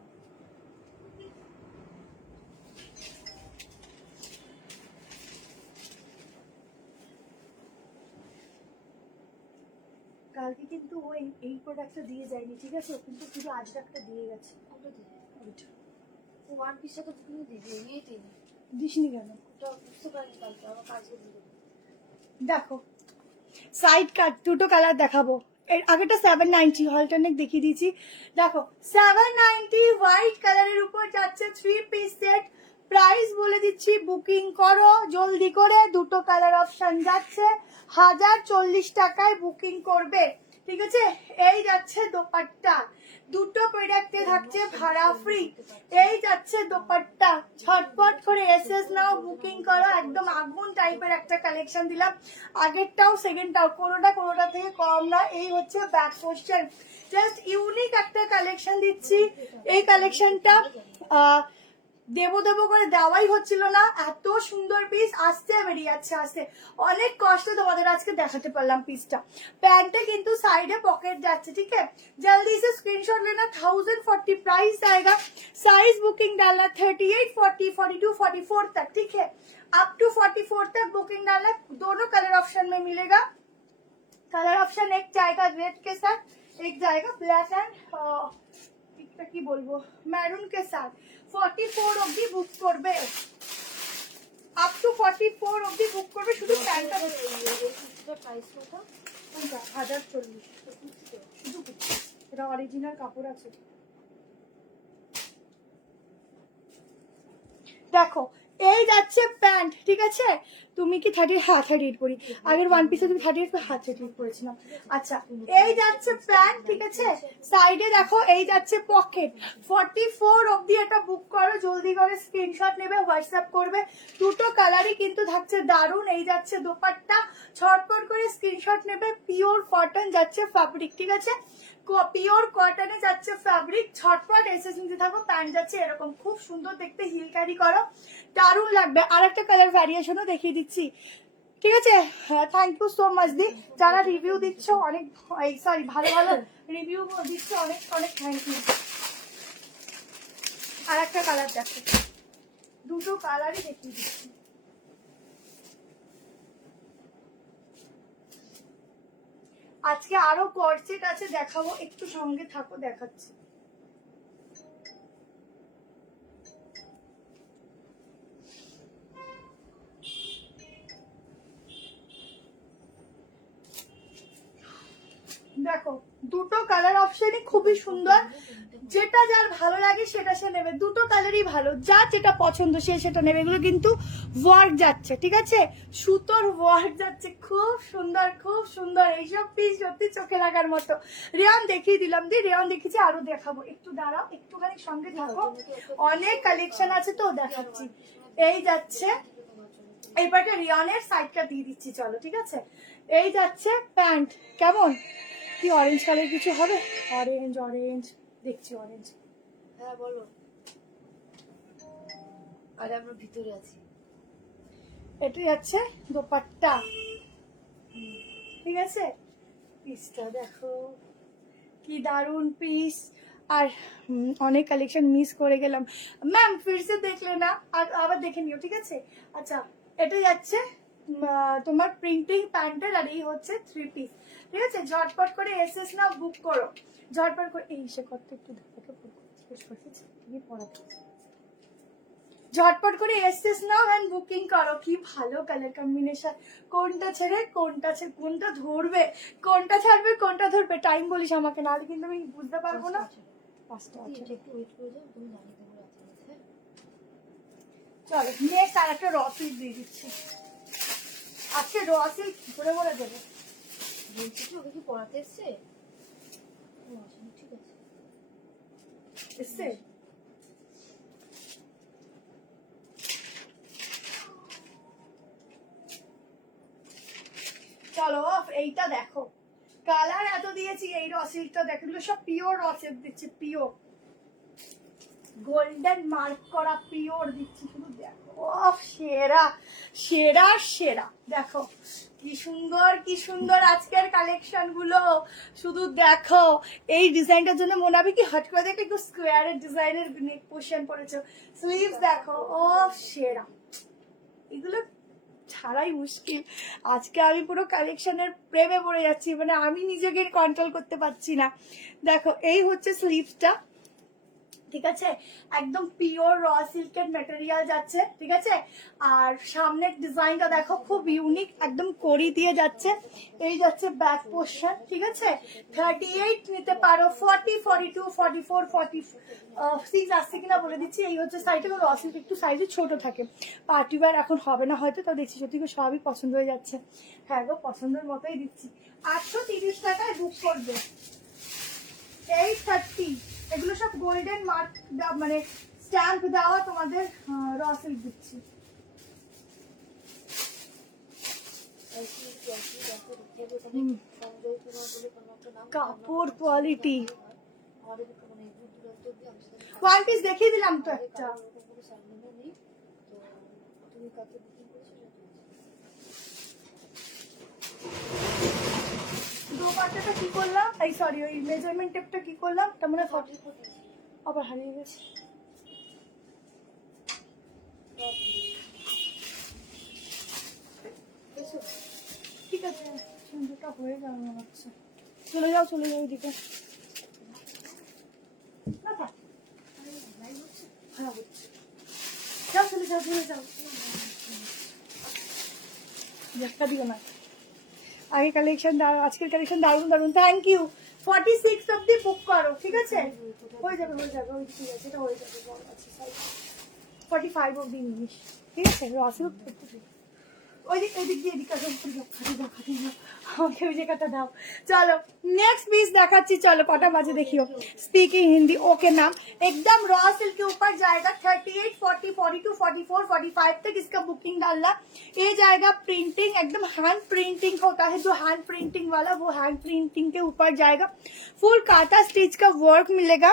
কালকে কিন্তু ওই এই প্রোডাক্টটা দিয়ে যায়নি, ঠিক আছে, ও কিন্তু শুধু আজ একটা দিয়ে গেছে। ওটা দিদি ওইটা ও ওয়ান পিসটা তো তুমি দিদি ইয়েতেই না, দিসনি কেন? ওটা বুঝতে পারিনি কালকে আমার কাজে দিয়ে দেবো। দেখো সাইড কাট দুটো কালার দেখাবো। এর আগেটা 790 অল্টারনেট দেখিয়ে দিয়েছি। দেখো 790 হোয়াইট কালারের উপর যাচ্ছে 3 পিস সেট। প্রাইস বলে দিচ্ছি, বুকিং করো জলদি করে, দুটো কালার অপশন যাচ্ছে 1040 টাকায় বুকিং করবে, ঠিক আছে। এই যাচ্ছে দোপাট্টা, দুটো প্রোডাক্টে থাকছে ভাড়া ফ্রি। এই যাচ্ছে দোপাট্টা, ঝটপট করে এসএস নাও, বুকিং করো। একদম আগুন টাইপের একটা কালেকশন দিলাম, আগেরটাও সেকেন্ডটাও কোনোটা থেকে কম না। এই হচ্ছে ব্যাক পোস্টার, জাস্ট ইউনিক একটা কালেকশন দিচ্ছি। এই কালেকশনটা দেবো করে দেওয়াই হচ্ছিল না, এত সুন্দর পিস আসছে, বেরিয়ে যাচ্ছে আসছে। অনেক কষ্টে তোমাদের আজকে দেখাতে পারলাম পিসটা। প্যান্টে কিন্তু সাइडে पॉकेट যাচ্ছে, ठीक है। जल्दी से स्क्रीनशॉट लेना, 1040 प्राइस आएगा। साइज बुकिंग डालना 38, 40, 42, 44 तक, ठीक है, अप टू 44 तक बुकिंग डालना। दोनों कलर ऑप्शन में मिलेगा। कलर ऑप्शन एक जाएगा रेड के साथ, एक जाएगा ब्लैक एंड কি বলবো मैरून के साथ। 44 অবধি বুক করবে, আপ টু 44 অবধি বুক করবে। শুধু প্যান্টটা প্রাইস কত? 1040 শুধু কুর্তি। এটা অরিজিনাল কাপড় আছে। দেখো এই যাচ্ছে প্যান্ট, ঠিক আছে? তুমি কি 38 পরি, আগের ওয়ান পিসে তুমি 38 হ্যাঁ 38 পরেছিলাম। আচ্ছা, এই যাচ্ছে প্যান্ট, ঠিক আছে? সাইডে দেখো এই যাচ্ছে পকেট। 44 অবধি এটা বুক করো, জলদি করে স্ক্রিনশট নেবে, হোয়াটসঅ্যাপ করবে। দুটো কালারই কিন্তু থাকছে দারুণ। এই যাচ্ছে দোপাট্টা, ছটপট করে স্ক্রিনশট নেবে। পিওর কটন যাচ্ছে ফ্যাব্রিক, ঠিক আছে? পিওর কটনে যাচ্ছে ফ্যাব্রিক, ছটপট এসে নিতে থাকো। প্যান্ট যাচ্ছে এরকম, খুব সুন্দর দেখতে, হিল ক্যারি করো, দারুণ লাগবে। আর একটা কালার ভ্যারিয়েশনও দেখিয়ে দিচ্ছি, ঠিক আছে? হ্যাঁ, থ্যাংক ইউ সো মাচ দি, যারা রিভিউ দিচ্ছ অনেক, সরি ভালো ভালো রিভিউ দিচ্ছ, অনেক অনেক থ্যাংক ইউ। আর একটা কালার দেখো, দুটো কালারই দেখিয়ে দিচ্ছি। আজকে আরো কর্সেট আছে, দেখাবো, একটু সঙ্গে থাকো, দেখাচ্ছি। দেখো দুটো কালার অপশনই খুবই সুন্দর, যেটা যার ভালো লাগে সেটা সে নেবে। দুটো কালারই ভালো, যার যেটা পছন্দ সে সেটা নেবে। এগুলো কিন্তু ওয়ার্ক যাচ্ছে, ঠিক আছে? সুতোর ওয়ার্ক যাচ্ছে, খুব সুন্দর খুব সুন্দর। এইসব পিস সত্যি চোখে লাগার মতো। রেয়ন দেখিয়ে দিলাম দি, রেয়ন দেখিয়েছি, আরো দেখাবো, একটু দাঁড়াও, একটুখানি সঙ্গে থাকো, অনেক কালেকশন আছে তো দেখাচ্ছি। এই যাচ্ছে, এইবারটা রিয়নের সাইডটা দিয়ে দিচ্ছি, চলো, ঠিক আছে? এই যাচ্ছে প্যান্ট, কেমন কি অরেঞ্জ কালার কিছু হবে? অরেঞ্জ অরেঞ্জ দেখছি, অরেঞ্জ। হ্যাঁ বলো। আরে আমরা ভিতরে আছি। এটা যাচ্ছে দোপাট্টা, ঠিক আছে? পিসটা দেখো কি দারুন পিস। আর অনেক কালেকশন মিস করে গেলাম ম্যাম, ফিরসে দেখলে না, আর আবার দেখে নিও, ঠিক আছে? আচ্ছা, এটা যাচ্ছে তোমার প্রিন্টিং প্যান্টের, আর এই হচ্ছে 3 পিস, ঠিক আছে? ঝটপট করে এসএস না, বুক করো ঝটপট করে। এই সে কত একটু দেখো, জিজ্ঞেস করতেছি কি পড়াতে, ঝটপট করে এসএস নাও এন্ড বুকিং করো। কি ভালো কালার কম্বিনেশন, কোনটা ছেড়ে কোনটা কোনটা ধরবে, কোনটা ছাড়বে কোনটা ধরবে, টাইম বলিস আমাকে, নাহলে কিন্তু আমি বুঝতে পারবো না। 5টা আছে, একটু ওয়েট করে যাও, তুমি জানিয়ে দেবো রাতে। চলো নেক্সট আর একটা র সিল্ক দিয়ে দিচ্ছি। আজকে র সিল্ক কি করে বলে দেবো? বলছি কি ওকে কি পড়াতে এসছে? ও আসলে ঠিক আছে। এসছে? চলো এইটা দেখো, কালার এত দিয়েছি, এই র সিল্কটা দেখো, এগুলো সব পিওর র সিল্ক দিচ্ছে, পিওর গোল্ডেন মার্ক করা পিওর দিচ্ছি, শুধু দেখো, সেরা সেরা সেরা। দেখো কি সুন্দর কি সুন্দর আজকের কালেকশন গুলো, শুধু দেখো। এই ডিজাইনটার জন্য মনে হবে কি হট করে দেখে একটু স্কোয়ারের ডিজাইনের নেক পোর্শন পড়েছে, স্লিভস দেখো, সেরা। এগুলো ছাড়াই মুশকিল। আজকে আমি পুরো কালেকশনের প্রেমে পড়ে যাচ্ছি, মানে আমি নিজেকে কন্ট্রোল করতে পারছি না। দেখো এই হচ্ছে স্লিভসটা, ঠিক আছে? একদম পিওর র সিল্কের ম্যাটেরিয়াল যাচ্ছে, ঠিক আছে? আর সামনের ডিজাইনটা দেখো, খুব ইউনিক, একদম কড়ি দিয়ে যাচ্ছে। এই যাচ্ছে ব্যাক পোর্শন, ঠিক আছে? 38 নিতে পারো, 40, 42, 44, 46 আসছে কিনা বলে দিচ্ছি। এই হচ্ছে সাইজে, র সিল্ক একটু সাইজে ছোট থাকে, পার্টি ওয়্যার এখন হবে না হয়তো, তাও দেখছি সত্যি সবই পছন্দ হয়ে যাচ্ছে। হ্যাঁ গো, পছন্দের মতোই দিচ্ছি। 830 টাকায় বুক করবে। 830, এগুলো সব গোল্ডেন মার্ক মানে স্ট্যাম্প দেওয়া তোমাদের র সিল্ক দিচ্ছি। কাপড় কোয়ালিটি, ওয়ান পিস দেখিয়ে দিলাম তো একটা। দোপাট্টাটা কি করলাম, এই সরি ওই মেজারমেন্ট টেপটা কি করলাম, তার মানে 40 আবার হারিয়ে গেছে। ঠিক আছে, সুন্দরটা হয়ে যাবে মনে হচ্ছে। চলে যাও চলে যাও ওইদিকে, না থাক, খারাপ হচ্ছে, যাও চলে যাও চলে যাও, একটা দিও না। আগে কালেকশন আজকের কালেকশন দারুণ দারুণ, থ্যাংক ইউ। 46 অব্দি বুক করো, ঠিক আছে? হয়ে যাবে ওই ঠিক আছে, এটা হয়ে যাবে, বড় আছে সাইজ। 45 অব্দি নিস, ঠিক আছে? র সিল্ক ওই দিক দিয়ে এদিকে আমাকে ওই জায়গাটা দাও। চলো नेक्स्ट पीस দেখাচ্ছি, চলো কটা বাজে দেখিও। स्पीकिंग हिंदी ओके मैम, एकदम रॉ सिल्क के ऊपर जाएगा 38, 40, 42, 44, 45 तक इसका बुकिंग डालना। ये जाएगा प्रिंटिंग, एकदम हैंड प्रिंटिंग होता है जो हैंड प्रिंटिंग वाला, वो हैंड प्रिंटिंग के ऊपर जाएगा। फुल काटा स्टिच का वर्क मिलेगा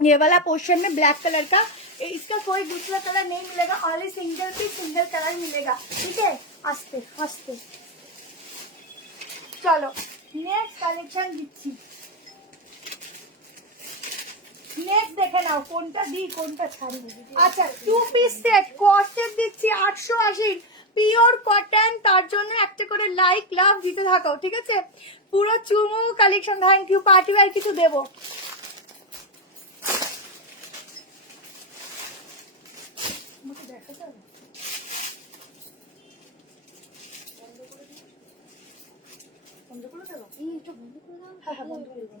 ये वाला पोर्शन में ब्लैक कलर का। इसका कोई दूसरा कलर नहीं मिलेगा, only single piece single colour मिलेगा, ठीक है? आस्ते आस्ते चलो नेक्स्ट कलेक्शन दिच्छी, नेक्स्ट देखे नाओ कोनटा दी कोनटा छाड़ी। अच्छा 2 পিস সেট কস্টের দিচ্ছি 880 পিওর কটন, তার জন্য একটা করে লাইক লাভ দিতে থাকো, ঠিক আছে? পুরো চুমু collection, thank you. Party wear কিছু দেবো, দেখা যাবে? বন্ধ করে দেবো? এই একটু বন্ধ করে দাও। হ্যাঁ হ্যাঁ বন্ধ করে দেবো।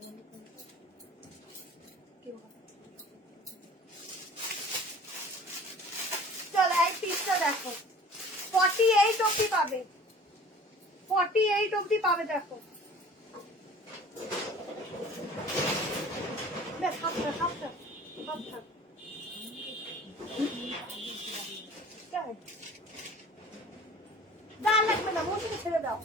চলো এই পিসটা দেখো, 48 অবধি পাবে, 48 অবধি পাবে। দেখো দেখ হাফটা হাফটা হাফটা দাঁড় লাগবে না, মৌসুমে ছেড়ে দাও।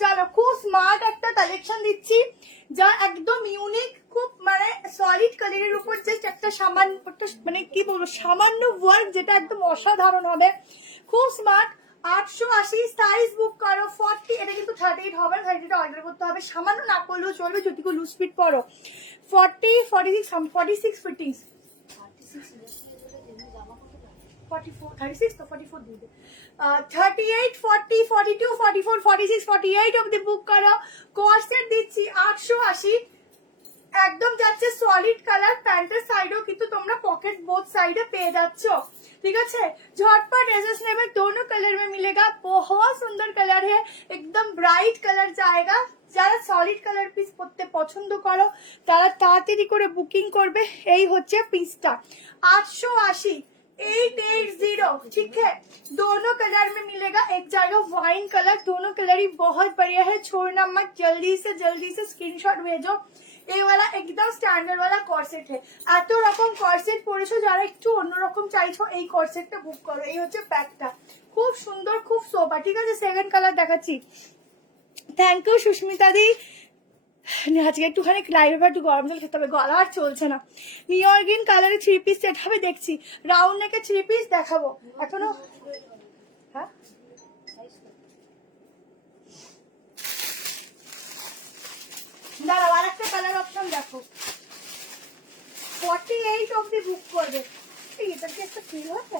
চলো খুব স্মার্ট একটা কালেকশন দিচ্ছি যা একদম ইউনিক, খুব মানে সলিড কালারের উপর জাস্ট একটা সামান্য মানে কি বলবো সামান্য ওয়ার্ক যেটা একদম অসাধারণ হবে, খুব স্মার্ট। 880 সাইজ বুক করো 40, এটা কিন্তু 38 হবে, 38 অর্ডার করতে হবে, সামান্য না করলেও চলবে যদি কেউ লুজ ফিট করো। 40, 46 ফিটিংস, 44, 36 তো 44 দিয়ে দে। 38, 40, 42, 44, 46, 48 অবধি বুক করো। কস্টের দিচ্ছি 880, একদম যাচ্ছে সলিড কালার, প্যান্টের সাইডেও কিন্তু তোমরা पॉकेट बोथ साइड পেয়ে যাচ্ছ, ठीक है? झटपट एजेस नेमे दोनों कलर में मिलेगा, बहुत सुंदर कलर है, एकदम ब्राइट कलर जाएगा। যারা সলিড কালার পিস পরতে পছন্দ করো তারা তাড়াতাড়ি করে বুকিং করবে। এই হচ্ছে পিসটা 880 880, ठीक है? दोनों कलर में मिलेगा, एक जाएगा वाइन कलर, दोनों कलर ही बहुत बढ़िया है, छोड़ना मत, जल्दी से स्क्रीनशॉट भेजो। এই वाला एकदम স্ট্যান্ডার্ড वाला কর্সেট है, এত রকম কর্সেট পরেছো, যারা একটু অন্যরকম চাইছো এই কর্সেটটা বুক করো। এই হচ্ছে প্যাকটা, খুব সুন্দর খুব সোবার, ঠিক আছে? সেকেন্ড কালার দেখাচ্ছি। থ্যাংক ইউ সুস্মিতা দি। আজকে একটুখানি লাইভে একটু গরম জল খেতে হবে, গলা আর চলছে না। নিয়র গ্রিন কালারে 3 পিস সেট হবে, দেখছি রাউন্ড নেকে 3 পিস দেখাবো এখনো। হ্যাঁ দাঁড়াও, আর একটা কালার অপশন দেখো, 48 অবধি বুক করবে। এটা কি একটা ফিল হচ্ছে?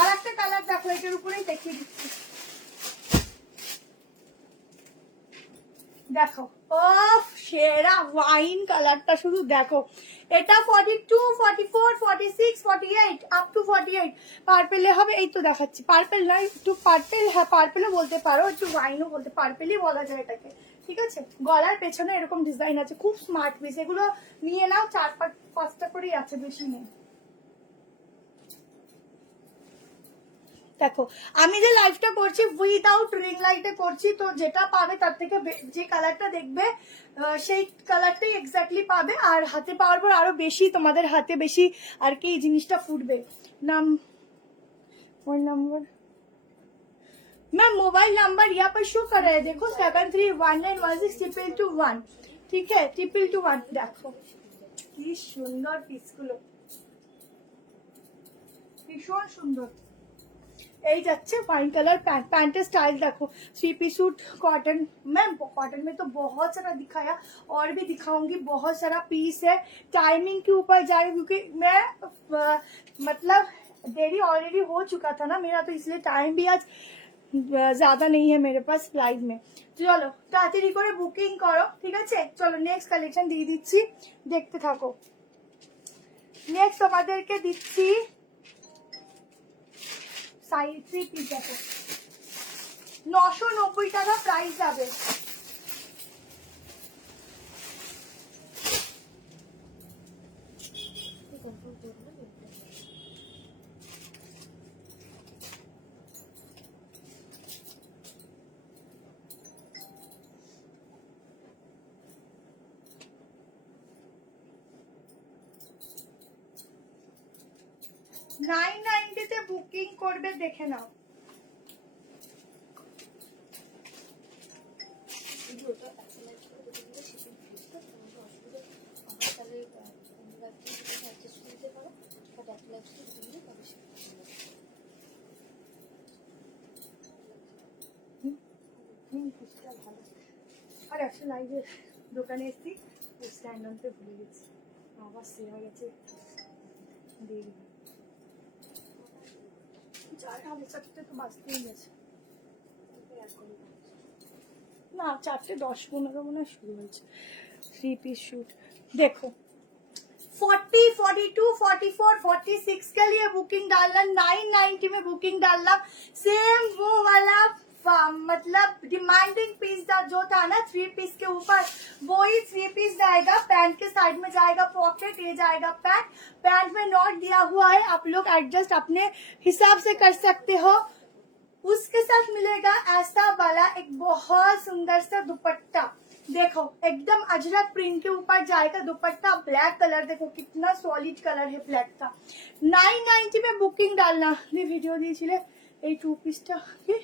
আর একটা কালার দেখো, এটার উপরেই দেখিয়ে দিচ্ছি, দেখো অফ সেরা ওয়াইন কালারটা শুধু দেখো। এটা 42, 44, 46, 48 আপ টু 48 পার্পেলে হবে। এই তো দেখাচ্ছি, পার্পেল নয়, একটু পার্পেল, হ্যাঁ পার্পেলও বলতে পারো, একটু ওয়াইনও বলতে, পার্পেলই বলা যায় এটাকে, ঠিক আছে? গলার পেছনে এরকম ডিজাইন আছে, খুব স্মার্ট পিস, এগুলো নিয়ে নাও, 4-5টা করেই আছে, বেশি নেই। দেখো আমি যে লাইভটা করছি উইদাউট রিং লাইটে করছি, তো যেটা পাবে তার থেকে যে কালারটা দেখবে সেই কালারটাই এক্স্যাক্টলি পাবে, আর হাতে পাওয়ার পর আরো বেশি তোমাদের হাতে বেশি আর কি এই জিনিসটা ফুটবে। নাম phone number ma'am mobile number यहाँ पर शो कर रहे हैं, देखो 7319162221, ठीक है? 2221 देखो কি সুন্দর পিসগুলো, ভীষণ সুন্দর। এই যাচ্ছে wine colour pant, pant style देखो 3 piece suit cotton. Ma'am cotton में तो बहुत सारा दिखाया, और भी दिखाऊंगी, बहुत सारा पीस है। टाइमिंग के ऊपर जाएगा क्योंकि मैं मतलब देरी ऑलरेडी हो चुका था ना मेरा, तो इसलिए टाइम भी आज ज्यादा नहीं है मेरे पास लाइव में। চলো তাড়াতাড়ি করে বুকিং করো, ঠিক আছে? চলো নেক্সট কালেকশন দিয়ে দিচ্ছি, দেখতে থাকো। নেক্সট তোমাদেরকে দিচ্ছি সাইড 3 পিস দেখো 990 টাকা প্রাইস যাবে। কনফার্ম করবো না। 990 তে বুকিং করবে, দেখে নাও। যদি ওটা অ্যাক্সেলাইজ করে দেখে দিলে শিপিং ফিসটা তোমাদের অসুবিধা আমার তাহলে অন্য রাজ্যে যদি অ্যাডজাস্ট করে দিতে পারো, বাট অ্যাক্সেলাইজ করে দেখে দিলে তবে শিপিং ভালো। আর একটা লাইভে দোকানে এসছি, স্ট্যান্ড আনতে ভুলে গেছি, আবার সেরা গেছে দেরি। চারটা হবে, চারটে তো বাঁচতেই গেছে না, 4:10-15 মনে হয় শুরু হয়েছে। 3 পিस शूट देखो 40, 42, 44, 46 के लिए बुकिंग डालना, 990 में बुकिंग डालना। सेम वो वाला मतलब डिमांडिंग पीस जो था ना 3 पीस के ऊपर, वो ही 3 पीस जाएगा। पैंट के साइड में जाएगा पॉकेट, ये जाएगा पैंट। पैंट में नॉट दिया हुआ है, आप लोग एडजस्ट अपने हिसाब से कर सकते हो। उसके साथ मिलेगा ऐसा वाला एक बहुत सुंदर सा दुपट्टा, देखो एकदम अजरक प्रिंट के ऊपर जाएगा दुपट्टा। ब्लैक कलर देखो कितना सॉलिड कलर है ब्लैक का। 990 में बुकिंग डालना। ये वीडियो দিয়েছিলে এই 2 পিসটা, কি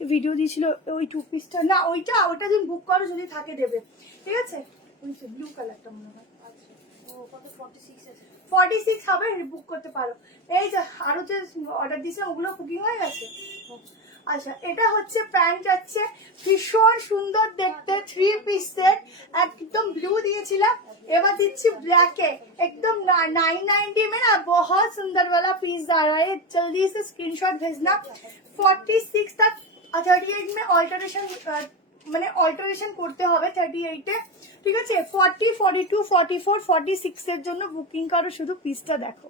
ভিডিও দিয়েছিল ওই 2 পিসটা না, ওইটা ওটা দিন বুক করো, যদি থাকে দেবে, ঠিক আছে। ওই ব্লু কালারটা মনে হয়। আচ্ছা ও কত 46 আছে 46 হবে, বুক করতে পারো। এই যে আরো যে অর্ডার দিয়েছে ওগুলো বুকিং হয়ে গেছে। আচ্ছা এটা হচ্ছে প্যান্ট যাচ্ছে, ভীষণ সুন্দর দেখতে 3 পিস সেট, একদম ব্লু দিয়েছিলাম, এবার দিচ্ছি ব্ল্যাকে एकदम 990 में ना बहुत सुंदर वाला पीस आ रहा है। जल्दी से स्क्रीनशॉट भेजना। 46 तक 38 में অল্টারেশন মানে অল্টারেশন করতে হবে 38 এ, ঠিক আছে। 40, 42, 44, 46 এর জন্য বুকিং করো, শুধু পিসটা দেখো,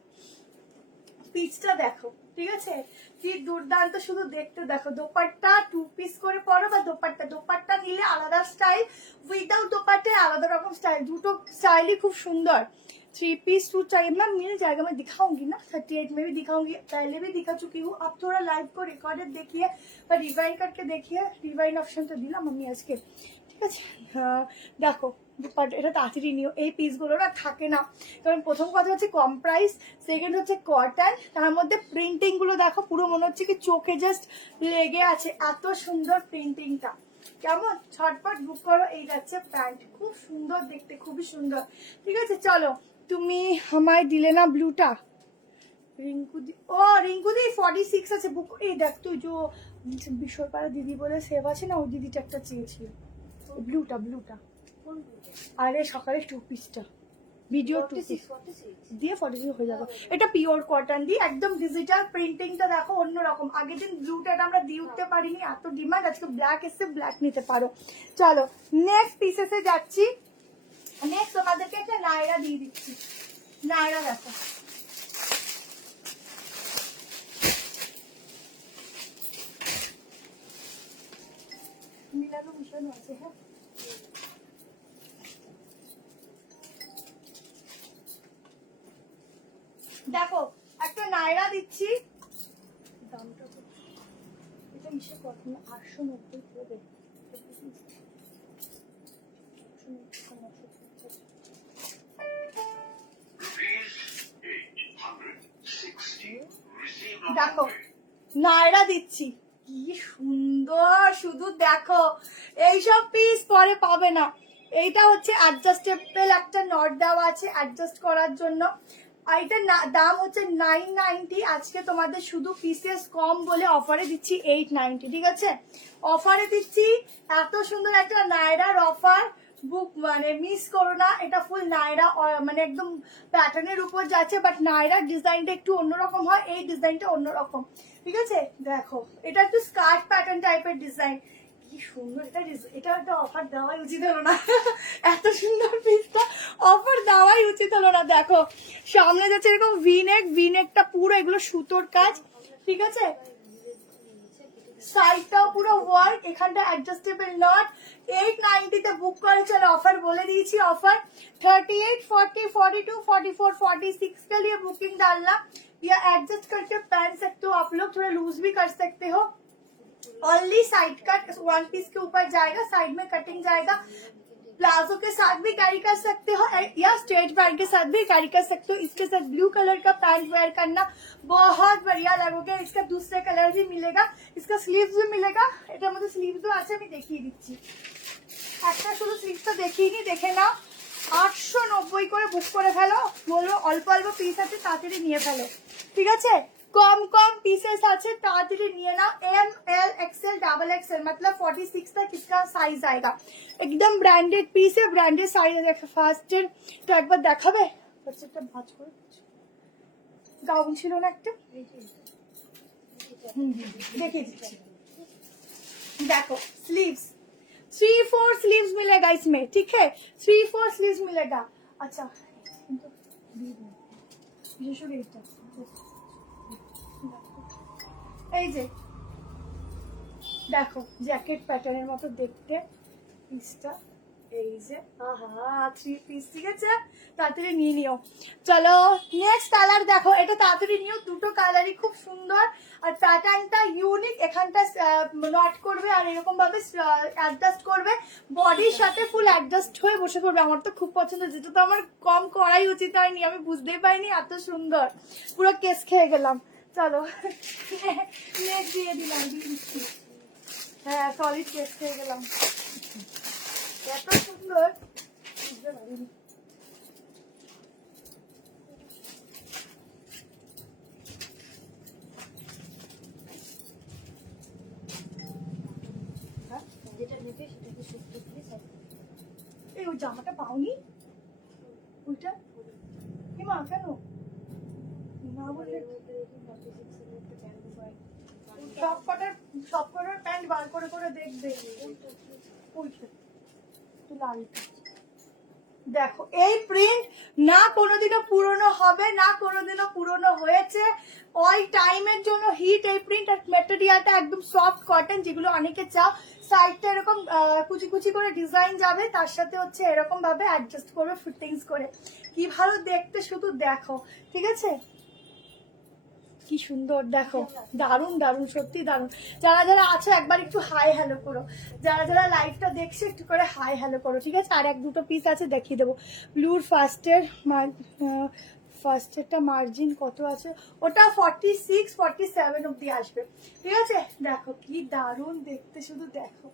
পিসটা দেখো, ঠিক আছে। কি দুর্দান্ত, শুধু দেখতে দেখো। দোপাট্টা 2 পিস করে পরো বা দোপাট্টা নিলে আলাদা স্টাইল, উইদাউট দোপাট্টায় আলাদা রকম স্টাইল, দুটো স্টাইলই খুব সুন্দর। 3 पीस सूट चाहिए मैम, मिल जाएगा, मैं दिखाऊंगी ना 38 में भी दिखाऊंगी, पहले भी दिखा चुकी हूँ। अब थोड़ा लाइव को रिकॉर्डेड देखिए, पर रिवाइंड करके देखिए, रिवाइंड ऑप्शन तो दिला मम्मी आज के, ঠিক আছে। দেখো দুপাট্টা, এটা তাড়াতাড়ি নিও, এই পিসগুলো না থাকে না, কারণ প্রথম কথা হচ্ছে কম প্রাইস, সেকেন্ড হচ্ছে কটন, তার মধ্যে প্রিন্টিং গুলো দেখো পুরো মনে হচ্ছে কি চোখে জাস্ট লেগে আছে, এত সুন্দর প্রিন্টিংটা। কেমন ছটপট বুক করো। এই যাচ্ছে প্যান্ট, খুব সুন্দর দেখতে, খুবই সুন্দর, ঠিক আছে। চলো তুমি আমায় দিলে না ব্লুটা, রিঙ্কুদি, ও রিঙ্কুদি 46 আছে বুক। এই দেখ তুই যে বিশ্বপাড়া দিদি বলে সেভ আছে না, ওই দিদিটা একটা চেয়েছিল ব্লুটা, কোন দুটো আরে সকালে 2 পিসটা ভিডিও 2 পিস 46 দিয়ে 46 হয়ে যাবে। এটা পিওর কটন দিয়ে একদম ডিজিটাল প্রিন্টিংটা দেখো অন্যরকম। আগের দিন ব্লুটা আমরা দিয়ে উঠতে পারিনি, এত ডিমান্ড, আজকে ব্ল্যাক এসে ব্ল্যাক নিতে পারো। চলো নেক্সট পিসেসে যাচ্ছি। নেক্সট তোমাদেরকে একটা নায়রা দিয়ে দিচ্ছি, নায়রা দেখো, মিলানো মিশানো আছে। হ্যাঁ দেখো একটা নায়রা দিচ্ছি, দামটা তো এটা ইসে কত 890 পড়বে, দেখো নায়রা দিচ্ছি, কি সুন্দর, শুধু দেখো। এইসব পিস পরে পাবে না। এইটা হচ্ছে অ্যাডজাস্টেবল, একটা নট দেওয়া আছে অ্যাডজাস্ট করার জন্য। আর এটার দাম হচ্ছে 990, আজকে তোমাদের শুধু পিসেস কম বলে অফারে দিচ্ছি 890, ঠিক আছে। অফারে দিচ্ছি এত সুন্দর একটা নায়রার অফার, বুক মানে মিস করো না। এটা ফুল নায়রা, মানে একদম প্যাটার্নের উপর যাচ্ছে, বাট নায়রার ডিজাইনটা একটু অন্যরকম হয়, এই ডিজাইনটা অন্যরকম, ঠিক আছে। দেখো এটা একটু স্কার্ট প্যাটার্ন টাইপের ডিজাইন, কি কি সুন্দর, এটা একটা অফার দেওয়াই উচিত হলো না। এত সুন্দর পিসটা অফার দেওয়াই উচিত হলো না। দেখো সামনে যাচ্ছে এরকম ভিনেকটা পুরো এগুলো সুতোর কাজ, ঠিক আছে। সাইডটাও পুরো ওয়ার্ক, এখানটা অ্যাডজাস্টেবল নট। 890 তে বুক করে চলো, অফার বলে দিয়েছি। ऑफर 38, 40, 42, 44, 46 के लिए बुकिंग डालना या एडजस्ट करके पहन सकते हो आप लोग, थोड़ा लूज भी कर सकते हो। Only side cut one piece के ऊपर जाएगा, साइड में कटिंग जाएगा। प्लाजो के साथ भी कैरी कर सकते हो या स्ट्रेट पैंट के साथ भी कैरी कर सकते हो। इसके साथ ब्लू कलर का पैंट वेयर करना बहुत बढ़िया लगोगे। इसका दूसरे कलर भी मिलेगा, इसका स्लीव्स भी मिलेगा। এটার মধ্যে স্লিভসও আছে, আমি দেখিয়ে দিচ্ছি। একটা শুধু স্লিভসটা দেখিয়ে নি, দেখে নাও। 890 করে বুক করে ফেলো, বলবো অল্প অল্প পিস আছে, তাড়াতাড়ি নিয়ে ফেলো, ঠিক আছে। কম কম পিসেস আছে, তাড়াতাড়ি নিয়ে নাও। M L XL double XL मतलब 46 तक इसका साइज आएगा। एकदम ब्रांडेड पीस है, ब्रांडेड साइज है। ফার্স্টের তো একবার দেখাবে, একটা ভাঁজ করে গাউন ছিল না একটা, দেখিয়ে দিচ্ছি। देखो स्लीव्स 3-4 स्लीव्स मिलेगा इसमें, ठीक है। 3-4 स्लीव्स मिलेगा। अच्छा এই যে দেখো জ্যাকেট প্যাটার্নের মতো দেখতে পিসটা, এই যে আহা 3 পিস, ঠিক আছে। তাড়াতাড়ি নিয়ে নিও। চলো নেক্সট কালার দেখো, এটা তাড়াতাড়ি নিও, দুটো কালারই খুব সুন্দর আর প্যাটার্নটা ইউনিক। এখানটা নট করবে আর এরকম ভাবে অ্যাডজাস্ট করবে, বডির সাথে ফুল অ্যাডজাস্ট হয়ে বসে করবে। আমার তো খুব পছন্দ, যেটা তো আমার কম করাই উচিত হয়নি, আমি বুঝতেই পারিনি এত সুন্দর, পুরো কেস খেয়ে গেলাম। চলো নেক্সট দিয়ে দিলাম, হ্যাঁ সলিড কেস খেয়ে গেলাম, এত সুন্দর বুঝতে পারিনি। যেটা নেবে সেটাকে সত্যি দিয়ে এই ওই জামাটা পাওনি, ওইটা মা কেন না বললে? সব কটার প্যান্ট বার করে করে দেখবে। ওইটা তো লালটা দেখো, এই প্রিন্ট না কোনোদিনও পুরনো হবে না, কোনোদিনও পুরনো হয়েছে। ওই টাইমের জন্য হিট এই প্রিন্ট, আর ম্যাটেরিয়ালটা একদম সফট কটন, যেগুলো অনেকে চাও। সাইডটা এরকম কুচি কুচি করে ডিজাইন যাবে, তার সাথে হচ্ছে এরকম ভাবে অ্যাডজাস্ট করবে ফিটিংস করে, কি ভালো দেখতে শুধু দেখো, ঠিক আছে। কি সুন্দর দেখো, দারুণ দারুণ, সত্যি দারুণ। যারা যারা আছো একবার একটু হাই হ্যালো করো, যারা যারা লাইভটা দেখছে একটু করে হাই হ্যালো করো, ঠিক আছে। আর এক দুটো পিস আছে দেখিয়ে দেবো। ব্লুর ফার্স্টেরটা মার্জিন কত আছে, ওটা 46, 47 অব্দি আসবে, ঠিক আছে। দেখো কি দারুণ দেখতে, শুধু দেখো।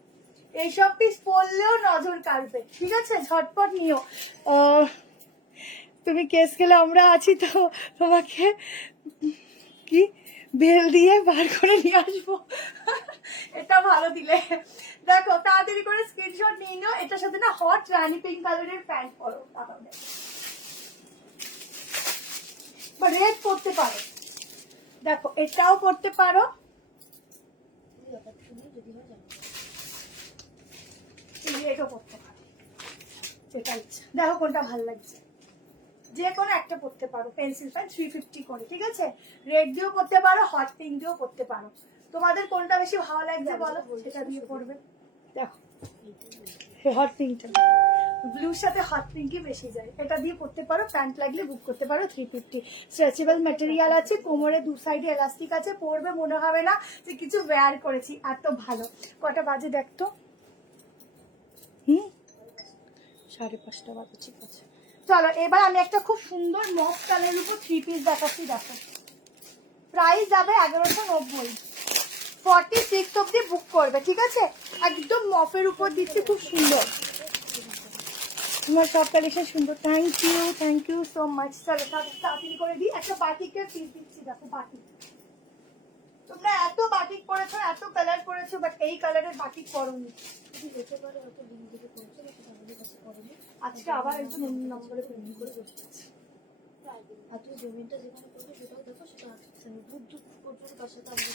এইসব পিস পরলেও নজর কাড়বে, ঠিক আছে। ঝটপট নিও। তুমি কেস খেলে আমরা আছি তো, তোমাকে কি বেল দিয়ে বার করে নিয়ে আসবো, এটা ভালো দিলে। দেখো তাড়াতাড়ি করে স্ক্রিনশট নিয়ে নাও। এটার সাথে না হট রানি পিঙ্ক কালারের প্যান্ট পরো, তাহলে রেড পরতে পারো। দেখো এটাও পরতে পারো, এটাও পরতে পারো, যেটা ইচ্ছা। দেখো কোনটা ভালো লাগছে, যে কোনো একটা পরতে পারো। পেন্সিল প্যান্ট 350 করে, ঠিক আছে। রেড দিয়েও পরতে পারো, হট পিঙ্ক দিয়েও পরতে পারো, তোমাদের কোনটা বেশি ভালো লাগছে বলো, সেটা দিয়ে পরবে। দেখো হট পিঙ্কটা, ব্লুর সাথে হট পিঙ্কই বেশি যায়, এটা দিয়ে পরতে পারো। প্যান্ট লাগলে বুক করতে পারো 350। স্ট্রেচেবল ম্যাটেরিয়াল আছে, কোমরে দু সাইডে এলাস্টিক আছে, পরবে মনে হবে না যে কিছু ওয়্যার করেছি, এত ভালো। কটা বাজে দেখতো, 5:30 বাজে, ঠিক আছে। চলো এবার আমি একটা খুব সুন্দর মফ কালারের উপর 3 পিস দেখাচ্ছি। দেখো প্রাইস যাবে 1190, 46 অব্দি বুক করবে, ঠিক আছে। একদম মফের উপর দিচ্ছি, খুব সুন্দর। তোমার সব কালেকশন সুন্দর, থ্যাংক ইউ সো মাচ। চলো তাড়াতাড়ি করে দিই। একটা বাটিকের পিস দিচ্ছি, দেখো বাটিক। তোমরা এত বাটিক পরেছো, এত কালার পরেছো, বাট এই কালারের বাটিক পরোনি। আজকে আবার একজন অন্য নম্বরে পেমেন্ট করে বসে আছে। আর তুই জমিনটা যেখানে করবে সেটাও দেখো, সেটা দূর দূর পর্যন্ত তার সাথে আমরা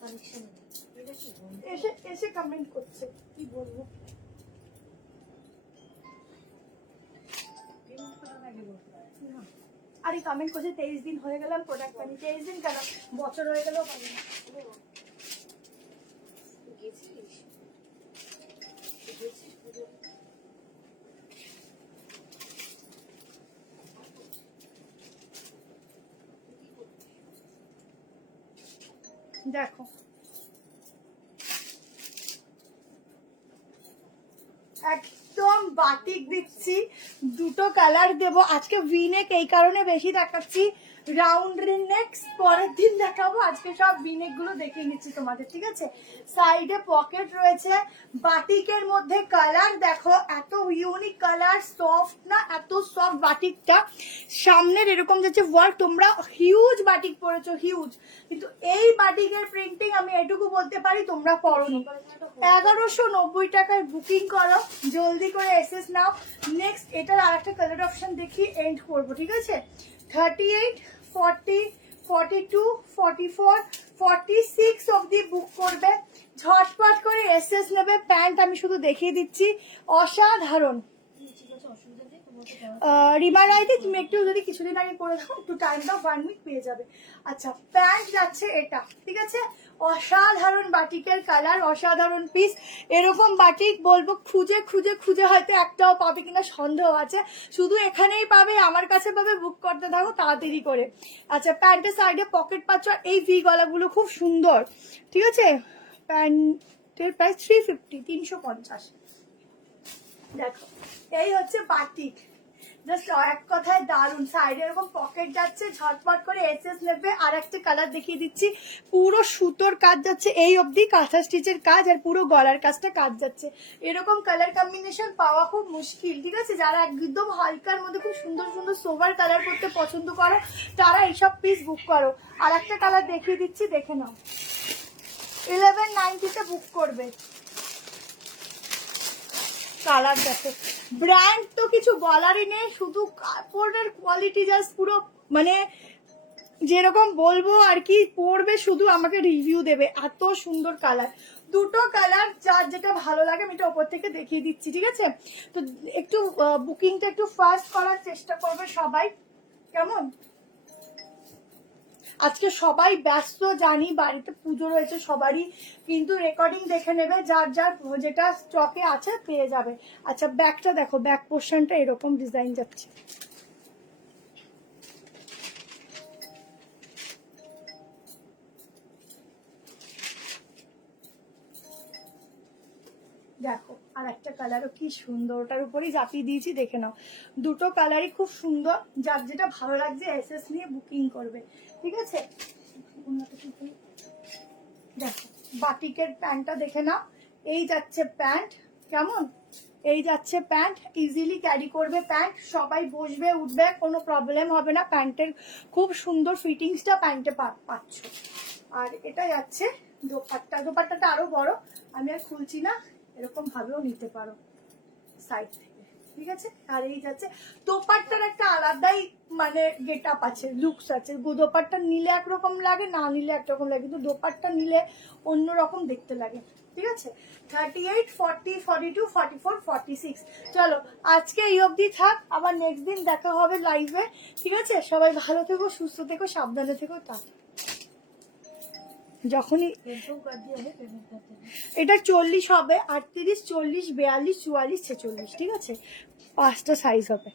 কানেকশন এটা কি বন্ধ? এসে এসে কমেন্ট করছে, কি বলবো। পেমেন্ট করার আগে বলতে পারে। না, আরে কমেন্ট করছে 23 দিন হয়ে গেলাম প্রোডাক্ট পাইনি। 23 দিন কেন, বছর হয়ে গেলেও পাবো না। তুই গেছিস? তুই গেছিস পুজো? দেখো একদম বাটিক দিচ্ছি, দুটো কালার দেবো আজকে। ভি নেক এই কারণে বেশি দেখাচ্ছি, রাউন্ড নেক পরের দিন দেখাবো, আজকে সব ভি নেক গুলো দেখিয়ে নিচ্ছি তোমাদের, ঠিক আছে। সাইডে পকেট রয়েছে, বাটিকের মধ্যে কালার দেখো, এত ইউনিক কালার, সফট না, এত সফট বাটিকটা। সামনের এরকম যাচ্ছে ওয়ার্ক, তোমরা হিউজ বাটিক পরেছো, হিউজ, কিন্তু এই বাটিকের প্রিন্টিং আমি এটুকু বলতে পারি তোমরা পরোনি। 1190 টাকায় বুকিং করো, জলদি করে এসএস নাও। নেক্সট এটার আরেকটা কালার অপশন দেখি, এন্ড করবো, ঠিক আছে। 38, 40, 42, 44, 46 অবধি বুক করবে, ঝটপট করে এসএস নেবে। প্যান্ট আমি শুধু দেখিয়ে দিচ্ছি, অসাধারণ। ঠিক আছে, অসুবিধা নেই, তোমাকে দেওয়া। রিমা রাইতে তুমি একটু যদি কিছুদিন আগে করে দাও, একটু টাইম দাও, 1 উইক পেয়ে যাবে। আচ্ছা, প্যান্ট যাচ্ছে এটা, ঠিক আছে। অসাধারণ বাটিকের কালার, অসাধারণ পিস। এরকম বাটিক বলবো খুঁজে খুঁজে খুঁজে হয়তো একটাও পাবে কিনা সন্দেহ আছে, শুধু এখানেই পাবে, আমার কাছে পাবে, বুক করতে থাকো তাড়াতাড়ি করে। আচ্ছা, প্যান্টের সাইডে পকেট পাচ্ছ, আর এই ভি গলাগুলো খুব সুন্দর, ঠিক আছে। প্যান্টের প্রাইস 350, 350। দেখো এই হচ্ছে বাটিক, জাস্ট এক কথায় দারুন। সাইডে এরকম পকেট যাচ্ছে, ঝটপট করে এসএস নেবে। আর একটা কালার দেখিয়ে দিচ্ছি, পুরো সুতোর কাজ যাচ্ছে এই অবধি, কাঁথা স্টিচের কাজ, আর পুরো গলার কাজটা কাজ যাচ্ছে। এরকম কালার কম্বিনেশন পাওয়া খুব মুশকিল, ঠিক আছে। যারা একদম হালকার মধ্যে খুব সুন্দর সুন্দর সোভার কালার করতে পছন্দ করো, তারা এইসব পিস বুক করো। আর একটা কালার দেখিয়ে দিচ্ছি, দেখে নাও। 1190 তে বুক করবে। কালার দেখো, ব্র্যান্ড তো কিছু বলারই নেই, শুধু কাপড়ের কোয়ালিটি জাস্ট পুরো মানে যেরকম বলবো আর কি, পরবে শুধু আমাকে রিভিউ দেবে, এত সুন্দর কালার। দুটো কালার, যার যেটা ভালো লাগে আমি এটা ওপর থেকে দেখিয়ে দিচ্ছি, ঠিক আছে। তো একটু বুকিংটা একটু ফাস্ট করার চেষ্টা করবে সবাই, কেমন। আজকে সবাই ব্যস্ত জানি, বাড়িতে পুজো রয়েছে সবারই, কিন্তু রেকর্ডিং দেখে নেবে, যার যার যেটা স্টকে আছে পেয়ে যাবে। আচ্ছা, ব্যাকটা দেখো, ব্যাক পোর্শনটা এরকম ডিজাইন যাচ্ছে। দেখো আর একটা কালারও কি সুন্দর, ওটার উপরেই চাপিয়ে দিয়েছি, দেখে নাও। দুটো কালারই খুব সুন্দর, যার যেটা ভালো লাগছে এসএস নিয়ে বুকিং করবে, ঠিক আছে। দেখো বাটিকের প্যান্টটা দেখে নাও, এই যাচ্ছে প্যান্ট, কেমন, এই যাচ্ছে প্যান্ট, ইজিলি ক্যারি করবে প্যান্ট, সবাই বসবে উঠবে, কোনো প্রবলেম হবে না। প্যান্টের খুব সুন্দর ফিটিংসটা প্যান্টে পাচ্ছ। আর এটা যাচ্ছে দোপাট্টা, দোপাট্টাটা আরো বড়, আমি আর খুলছি না, এরকম ভাবেও নিতে পারো সাইড থেকে, ঠিক আছে। আর এই যাচ্ছে দোপাট্টার একটা আলাদাই মানে গেট আপ আছে, লুকস আছে। দোপাট্টা নিলে একরকম লাগে, না নিলে একরকম লাগে, কিন্তু দোপাট্টা নিলে অন্যরকম দেখতে লাগে, ঠিক আছে। 38, 40, 42, 44, 46। চলো আজকে এই অবধি থাক, আবার নেক্সট দিন দেখা হবে লাইভে, ঠিক আছে। সবাই ভালো থেকো, সুস্থ থেকো, সাবধানে থেকো, টাটা। যখনই এটা 40 হবে, 38, 40, 42, 44, 46, ঠিক আছে। 5টা সাইজ হবে।